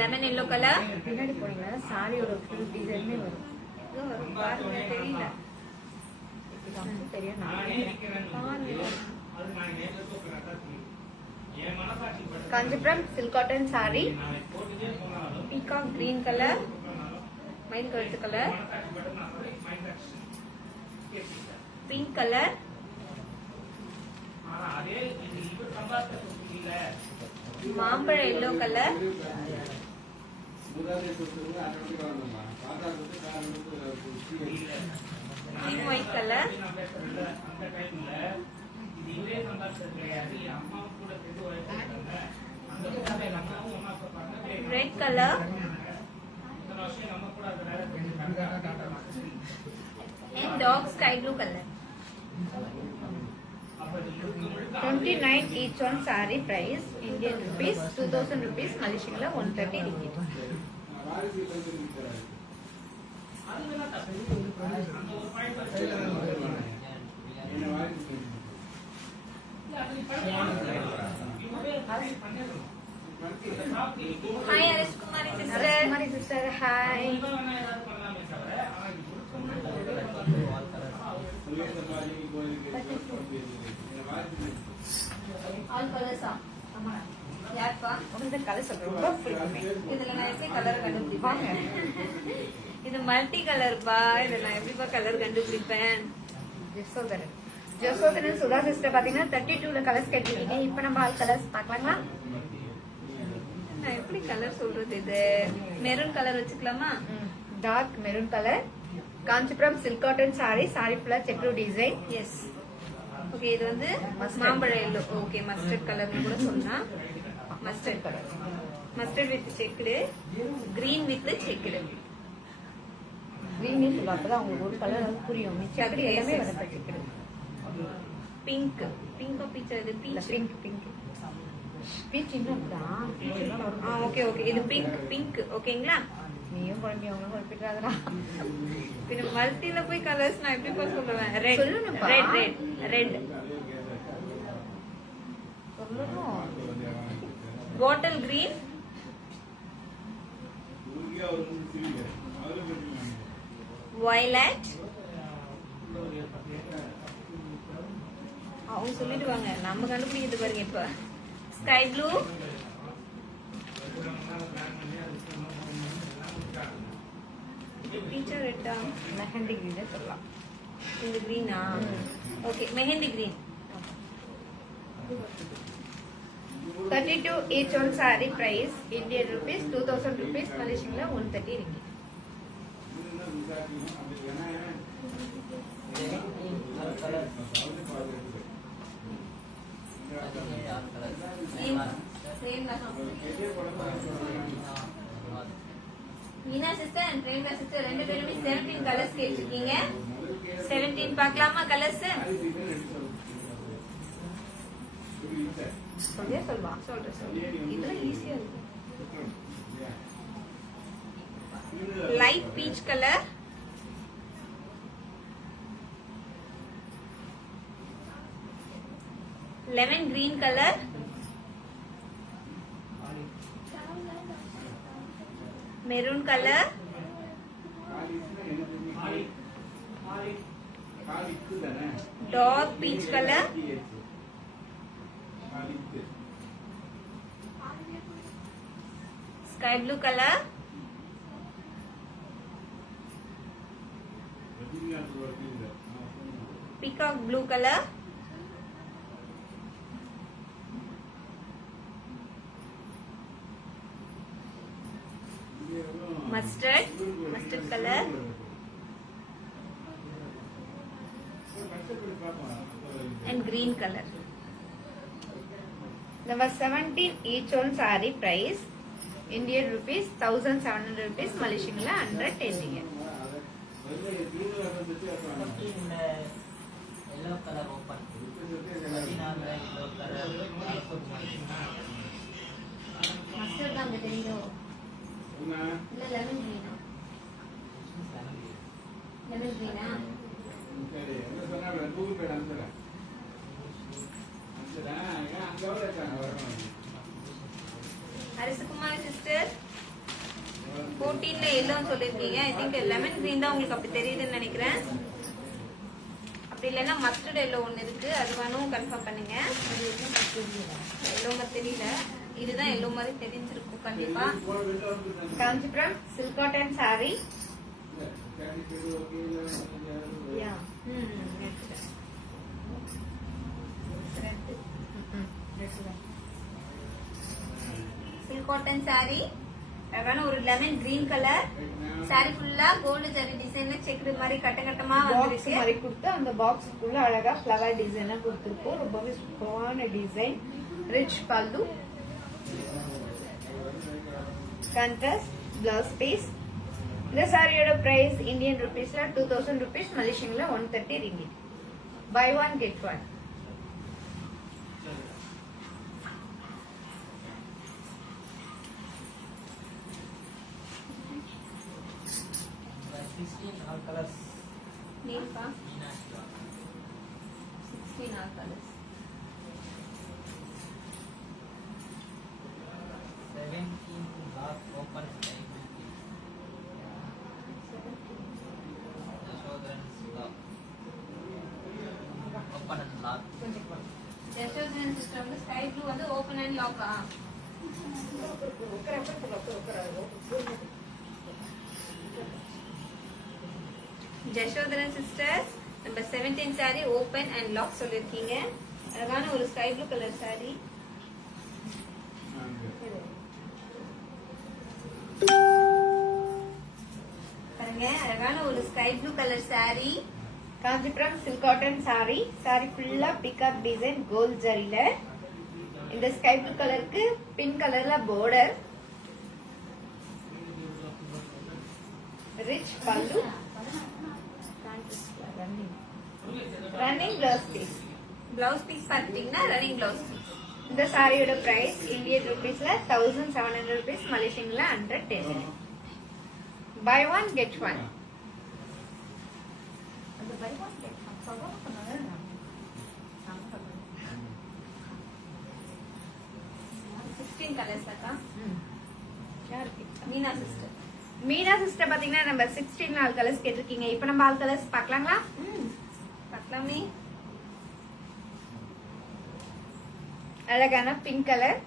Lemon yellow colour. பின்னாடி போனீங்கன்னா சாரியோட ஃபுல் டிசைனுமே வரும். பாருங்க, தெரியல தெரியும். நானே நிக்கிறேன்னு அது நான் நேர்ல சொல்றேன். என் மனசாட்சி பட்டு காஞ்சிபுரம் சில்க் காட்டன் சாரி, நான் போட்டுட்டே போனாலும் பீகாக் கிரீன் கலர், மயில் கழுத்து கலர், மனசாட்சி பட்டு நான் மைண்ட் கேட்கிறேன். பிங்க் கலர், ஆனா அதே இது இப்ப சம்பாதிக்க இல்ல. மாம்பழ yellow colour, pink white colour, அந்த டைம்ல இது இதே சம்பாதிச்சது கிடையாது. என் அம்மாவும் கூட சேர்ந்து உழைப்பாங்க. அந்த எங்க அம்மாவும் அம்மா சொல்றாங்க ரெட் கலர் இத்தனை வருஷம் நம்ம கூட அதை வேலை செஞ்சுருக்காங்க. and dog sky blue color. 29 each one saree price Indian rupees 2000 rupees, Malaysian 130 ringgit. Hi Arish Kumari sister. Kumari sister, hi. All colors are. யாருப்பா? உங்களுக்கு கலர் சொல்றேன், ரொம்ப பிடிக்குமே. இதுல நான் எப்படி கலர் கண்டுபிடிப்பாங்க? இது மல்டி கலர்ப்பா. இதுல நான் எப்படிப்பா கலர் கண்டுபிடிப்பேன்? ஜோசோதரன் சுதா சிஸ்டர் பாத்தீங்கன்னா 32ல கலர்ஸ் கேட்டிருக்கீங்க. இப்போ நம்ம ஆல் கலர்ஸ் பார்க்கலாங்களா? நான் எப்படி கலர் சொல்றது? இது மெரூன் கலர் வச்சுக்கலாமா? Dark maroon colour Kanchipuram silk cotton saree. Saree ஃபுல்லா செக்ரூ டிசைன். எஸ். ஓகே, இது வந்து மாம்பழ எல்லோ. ஓகே, மஸ்டர்ட் கலர்னு கூட சொல்லலாம். Mustard colour, mustard with checked, green with checked. Green சொல்லுவா, அப்பதான் உங்களுக்கு ஒரு கலர் வந்து புரியும். மிச்சம் அப்படி எல்லாமே வரப்பட்டிருக்கு. Pink, pink peach. இது பீச், பிங்க் பிங்க் பீச் இன்னும் ஓகே ஓகே, இது பிங்க் பிங்க். ஓகேங்களா? நீயும் குழம்பி அவங்களும் குழப்பிட்டாதா? பின்ன மல்டில போய் கலர்ஸ் நான் எப்படி போய் சொல்லுவேன்? ரெட் சொல்லணும்பா. ரெட் ரெட் ரெட், சொல்லணும். Bottle green, violet. அவங்க சொல்லிடுவாங்க, நம்ம கண்டுபிடிக்கிறது பாருங்க. இப்ப ஸ்கை ப்ளூ, பீச்சா ரெட்டா? மெஹந்தி கிரீன் சொல்லலாம். இந்த கிரீனா? Okay, mehndi green. 32 each on saree price Indian rupees 2000 rupees Malaysian la 130 ringgit. 17 colors. Meena sister and Prema sister ரெண்டு பேருமே 17 கலர்ஸ் கேட்டிருக்கீங்க. 17 பார்க்கலாமா கலர்ஸ்? சொல்லியா சொல்வா? சொல்றேன். இதெல்லாம் ஈஸியா இருக்கு. Light peach colour, lemon green colour, maroon colour, dark peach colour, sky blue colour, peacock blue colour, mustard color, and green color. Number 17 each on saree price Indian rupees 1700 rupees Malaysian la 110 ringgit. Yellow color open. 14 yellow color. Mustard தான் அங்க தெரியும். இல்ல lemon கிரீனா? Lemon கிரீனா? ஹரிசுகுமார் sister 14ல எல்லோன்னு சொல்லிருக்கீங்க. I think lemon green தான் உங்களுக்கு அப்படி தெரியுதுன்னு நினைக்கிறேன். அப்படி இல்லைன்னா மஸ்டர்ட் எல்லோ ஒன்று இருக்கு, அது வேணும் கன்ஃபார்ம் பண்ணுங்க. எல்லோ மாதிரி தெரியல, இதுதான் எல்லோ மாதிரி தெரிஞ்சிருக்கும் கண்டிப்பா. Kanchipuram silk cotton saree. Yeah. Silk cotton sorry, அழகான ஒரு லெமன் கிரீன் கலர் சாரி, ஃபுல்லா கோல்டு ஜரி டிசைன்ல செக்குடு மாதிரி கட்ட கட்டமா பாக்ஸ் வந்துருக்கு. மாதிரி கொடுத்து அந்த பாக்ஸ்க்குள்ள அழகா ஃப்ளவர் டிசைனா கொடுத்துருக்கோம். ரொம்பவே சூப்பரான design. Rich pallu, contrast blouse piece. இந்த சாரியோட பிரைஸ் இந்தியன் ருபீஸ்ல 2000 rupees மலேசியன்ல 130 ringgit. Buy one get one. All colors. நீப்பா 16 all colours. 17 dark open sky. Open and lock. Jeshothan sister வந்து ஸ்கை ப்ளூ வந்து ஓபன் அண்ட் லாக்கா? ஜெஷோதரன் சிஸ்டர் நம்ம 17 சாரி ஓபன் அண்ட் லாக் சொல்லிருக்கீங்க. அழகான ஒரு ஸ்கை ப்ளூ கலர் சாரி. பாருங்க அழகான ஒரு sky blue colour saree. Kanchipuram silk cotton saree. saree ஃபுல்லா பிகாக் டிசைன் கோல்ட் ஜரியில. இந்த ஸ்கை ப்ளூ கலருக்கு பிங்க் கலர்ல border. Rich pallu. Running blouse piece. Blouse piece பார்த்துட்டீங்கன்னா ரன்னிங் பிளவுஸ் பீஸ். இந்த சாரியோட பிரைஸ் இந்தியன் ருபீஸ்ல 1700 rupees, மலேசியன்ல 110. Buy one get one. அந்த பை ஒன் கெட் ஒன் சொல்றாங்க. 16 கலர்ஸ் அக்கா. மீனா சிஸ்டர். மீனா சிஸ்டர் பாத்தீங்கன்னா நம்ம 16 ஆல் கலர்ஸ் கேட்டிருக்கீங்க. இப்போ நம்ம ஆல் கலர்ஸ் பார்க்கலாங்களா? பார்க்கலாமே. அழகான pink colour,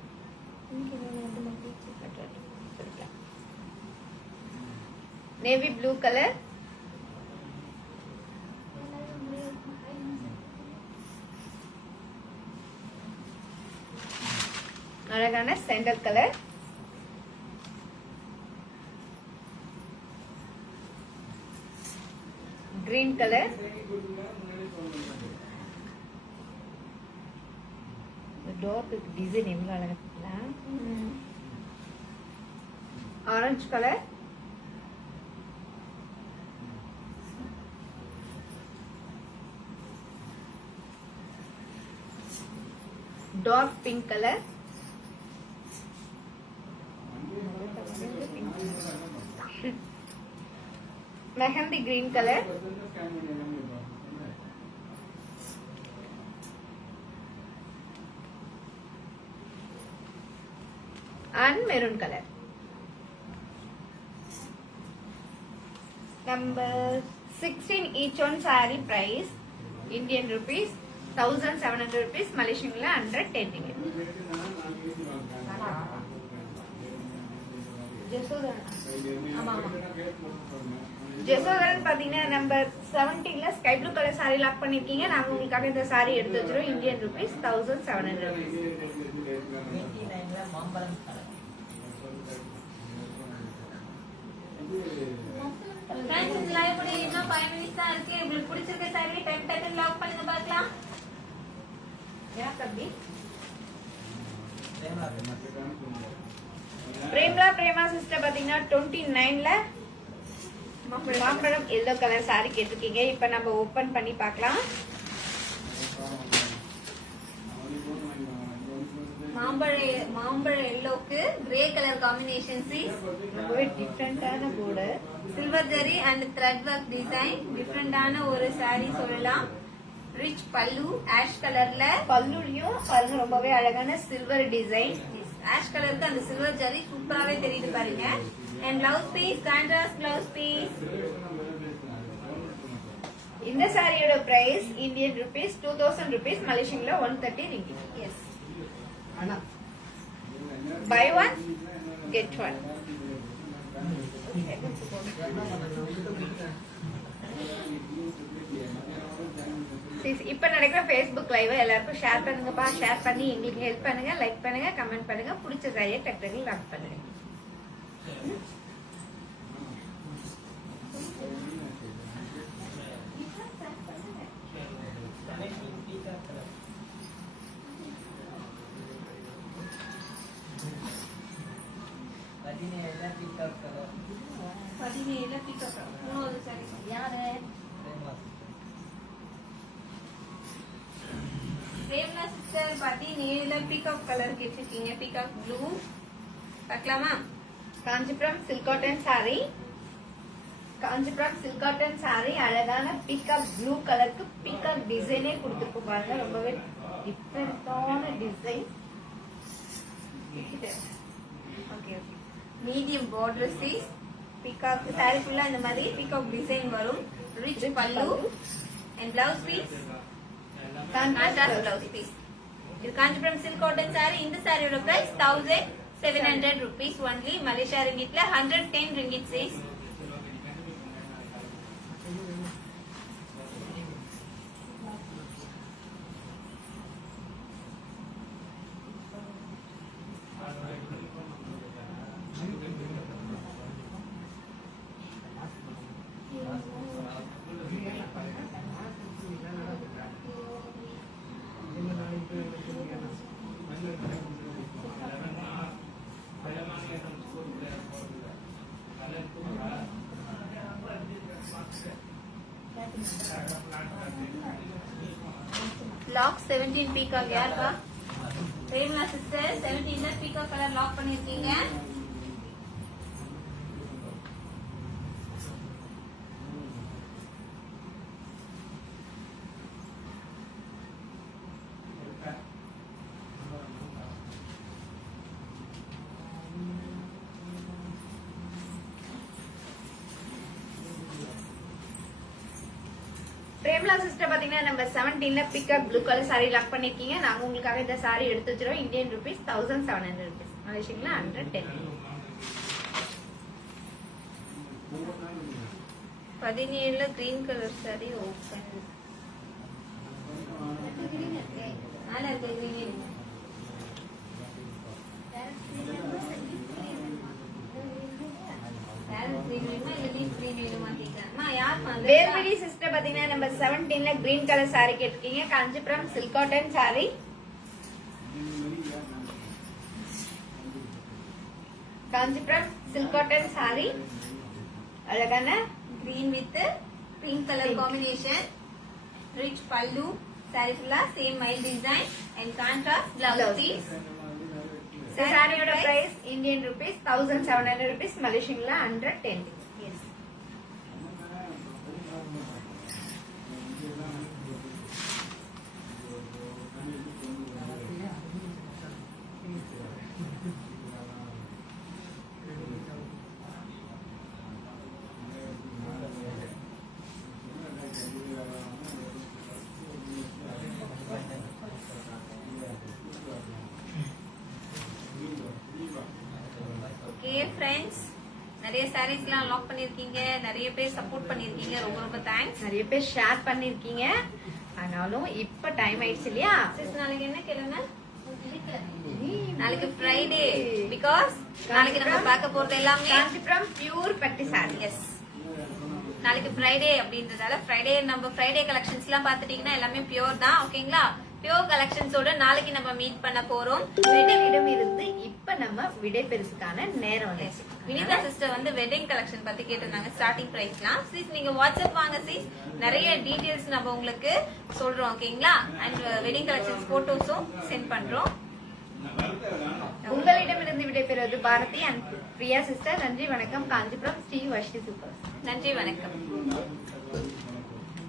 navy blue colour, அழகான sandal colour, green colour, dark design எவ்வளவு அழகா இருக்குல்ல. Orange colour, dark pink colour, mehndi green colour, and maroon color. Number 16 each one saree price Indian rupees 1700 rupees, Malaysian la 110 ringgit. Jesotharan பாத்தீங்கன்னா number 17ல sky blue colour saree lock பண்ணிருக்கீங்க. நாங்க உங்களுக்காக இந்த saree எடுத்து வச்சிரோம். Indian rupees 1700 rupees. 89ல மாம்பழம் கலர். Friends, இந்த live கூட இன்னும் 5 minutes தான் இருக்கு. உங்களுக்கு பிடிச்சிருக்க saree டைம் டைட்டில் லாக் பண்ணுங்க பார்க்கலாம். எனக்கு அப்படி பிரேமா பிரேம்லா பிரேமா சிஸ்டர் பாத்தீங்கன்னா 29ல மாம்பழம் எல்லோ கலர் saree கேட்டிருக்கீங்க. இப்ப நம்ம ஓபன் பண்ணி பார்க்கலாம். மாம்பழ எல்லோக்கு கிரே கலர் காம்பினேஷன் சீஸ். ரொம்பவே டிஃப்ரெண்டான border. Silver zari and thread work design. டிஃப்ரெண்டான ஒரு saree சொல்லலாம். ரிச் பல்லு ஆஷ் கலர்ல. பல்லுலயும் பாருங்க ரொம்பவே அழகான சில்வர் டிசைன். ஆஷ் கலருக்கு அந்த சில்வர் ஜரி சூப்பராவே தெரியுது பாருங்க. And blouse piece contrast blouse piece. இந்த சாரியோட பிரைஸ் இந்தியன் rupees 2000 rupees, மலேசியன்ல 130 ringgit. Yes. Buy one get one. இப்ப நடக்கிற Facebook லைவ் எல்லாருக்கும் ஷேர் பண்ணுங்கப்பா. ஷேர் பண்ணி எங்களுக்கு ஹெல்ப் பண்ணுங்க. லைக் பண்ணுங்க, கமெண்ட் பண்ணுங்க. பிடிச்ச சாரியை டக்கு லாக் பண்ணுங்க. பதினேழுல பிக்கப் மூணாவது சாரி யாரு? பிரேம்லா சிஸ்டர் 17ல பீகாக் கலர் கேட்டிருக்கீங்க. பீகாக் ப்ளூ பார்க்கலாமா? Kanchipuram silk cotton sorry. Kanchipuram silk cotton sorry அழகான பீகாக் ப்ளூ கலருக்கு பீகாக் டிசைனே கொடுத்துருக்கு பாருங்க. ரொம்பவே டிஃப்ரெண்டான design. Okay okay. Medium border size. Peacock sari ஃபுல்லா இந்த மாதிரி பீகாக் டிசைன் வரும். Rich pallu and blouse piece contrast blouse piece. இது காஞ்சிபுரம் சில்க் காட்டன் சாரி. இந்த சாரியோட பிரைஸ் 1700 rupees only. மலேசியா ரிங்கிட்ல 110 ringgit சைஸ். லாக் 17 பீகாக் யாருப்பா? Premala sister 17 peacock colour lock பண்ணிருக்கீங்க. பிரேமலா சிஸ்டர் பாத்தீங்கன்னா நம்ம 17ல peacock blue colour sari lock பண்ணிருக்கீங்க. நாங்க உங்களுக்காக இந்த சாரி எடுத்து வச்சிரோம். இந்தியன் ருபீஸ் 1700 ருபீஸ், மலேசியன்ல 110. 17ல கிரீன் கலர் சாரி ஓபன். மேல இருக்க கிரீன் வேல்வெளி சிஸ்டர் பாத்தீங்கன்னா நம்ம 17ல கிரீன் கலர் சாரி கேட்டிருக்கீங்க. Kanchipuram silk cotton sorry. Kanchipuram silk cotton sorry, அழகான green with pink colour combination. Rich பல்லு, சாரி ஃபுல்லா same mile design and contrast blouse piece. சாரியோட பிரைஸ் இந்தியன் ருபீஸ் 1700 ருபீஸ், மலேசியன்ல 110. ஓகே ஃப்ரெண்ட்ஸ், நிறைய சாரீஸ்லாம் லாக் பண்ணிருக்கீங்க, நிறைய பேர் சப்போர்ட் பண்ணிருக்கீங்க, ரொம்ப ரொம்ப தேங்க்ஸ். நிறைய பேர் ஷேர் பண்ணிருக்கீங்க. ஆனாலும் இப்ப டைம் ஆயிடுச்சு இல்லையா? சிஸ் நாளைக்கு என்ன கிழமை? நாளைக்கு ஃப்ரைடே. பிகாஸ் நாளைக்கு நம்ம பார்க்க போறது எல்லாமே காஞ்சிபுரம் பியூர் பட்டு சாரி. எஸ், நாளைக்கு ஃப்ரைடே அப்படின்றதால ஃப்ரைடே நம்ம ஃப்ரைடே கலெக்ஷன்ஸ் எல்லாம் பாத்துட்டீங்கன்னா எல்லாமே பியூர் தான். ஓகேங்களா? பியூர் கலெக்ஷன்ஸோட நாளைக்கு நம்ம மீட் பண்ண போறோம். விடையிடம் இருந்து இப்ப நம்ம விடை பெறுறதுக்கான நேரம் வந்துச்சு. வினிதா சிஸ்டர் வந்து வெட்டிங் கலெக்ஷன் பத்தி கேட்டிருந்தாங்க. ஸ்டார்டிங் பிரைஸ்லாம் சிஸ் நீங்க வாட்ஸ்அப் வாங்க சிஸ், நிறைய டீடைல்ஸ் நம்ம உங்களுக்கு சொல்றோம். ஓகேங்களா? அண்ட் வெட்டிங் கலெக்ஷன்ஸ் போட்டோஸும் சென்ட் பண்றோம். உங்களிடமிருந்து விடை பெறுவது பாரதி அண்ட் பிரியா சிஸ்டர். நன்றி, வணக்கம். காஞ்சிபுரம் ஸ்ரீ வஷ்டி சூப்பர். நன்றி, வணக்கம்.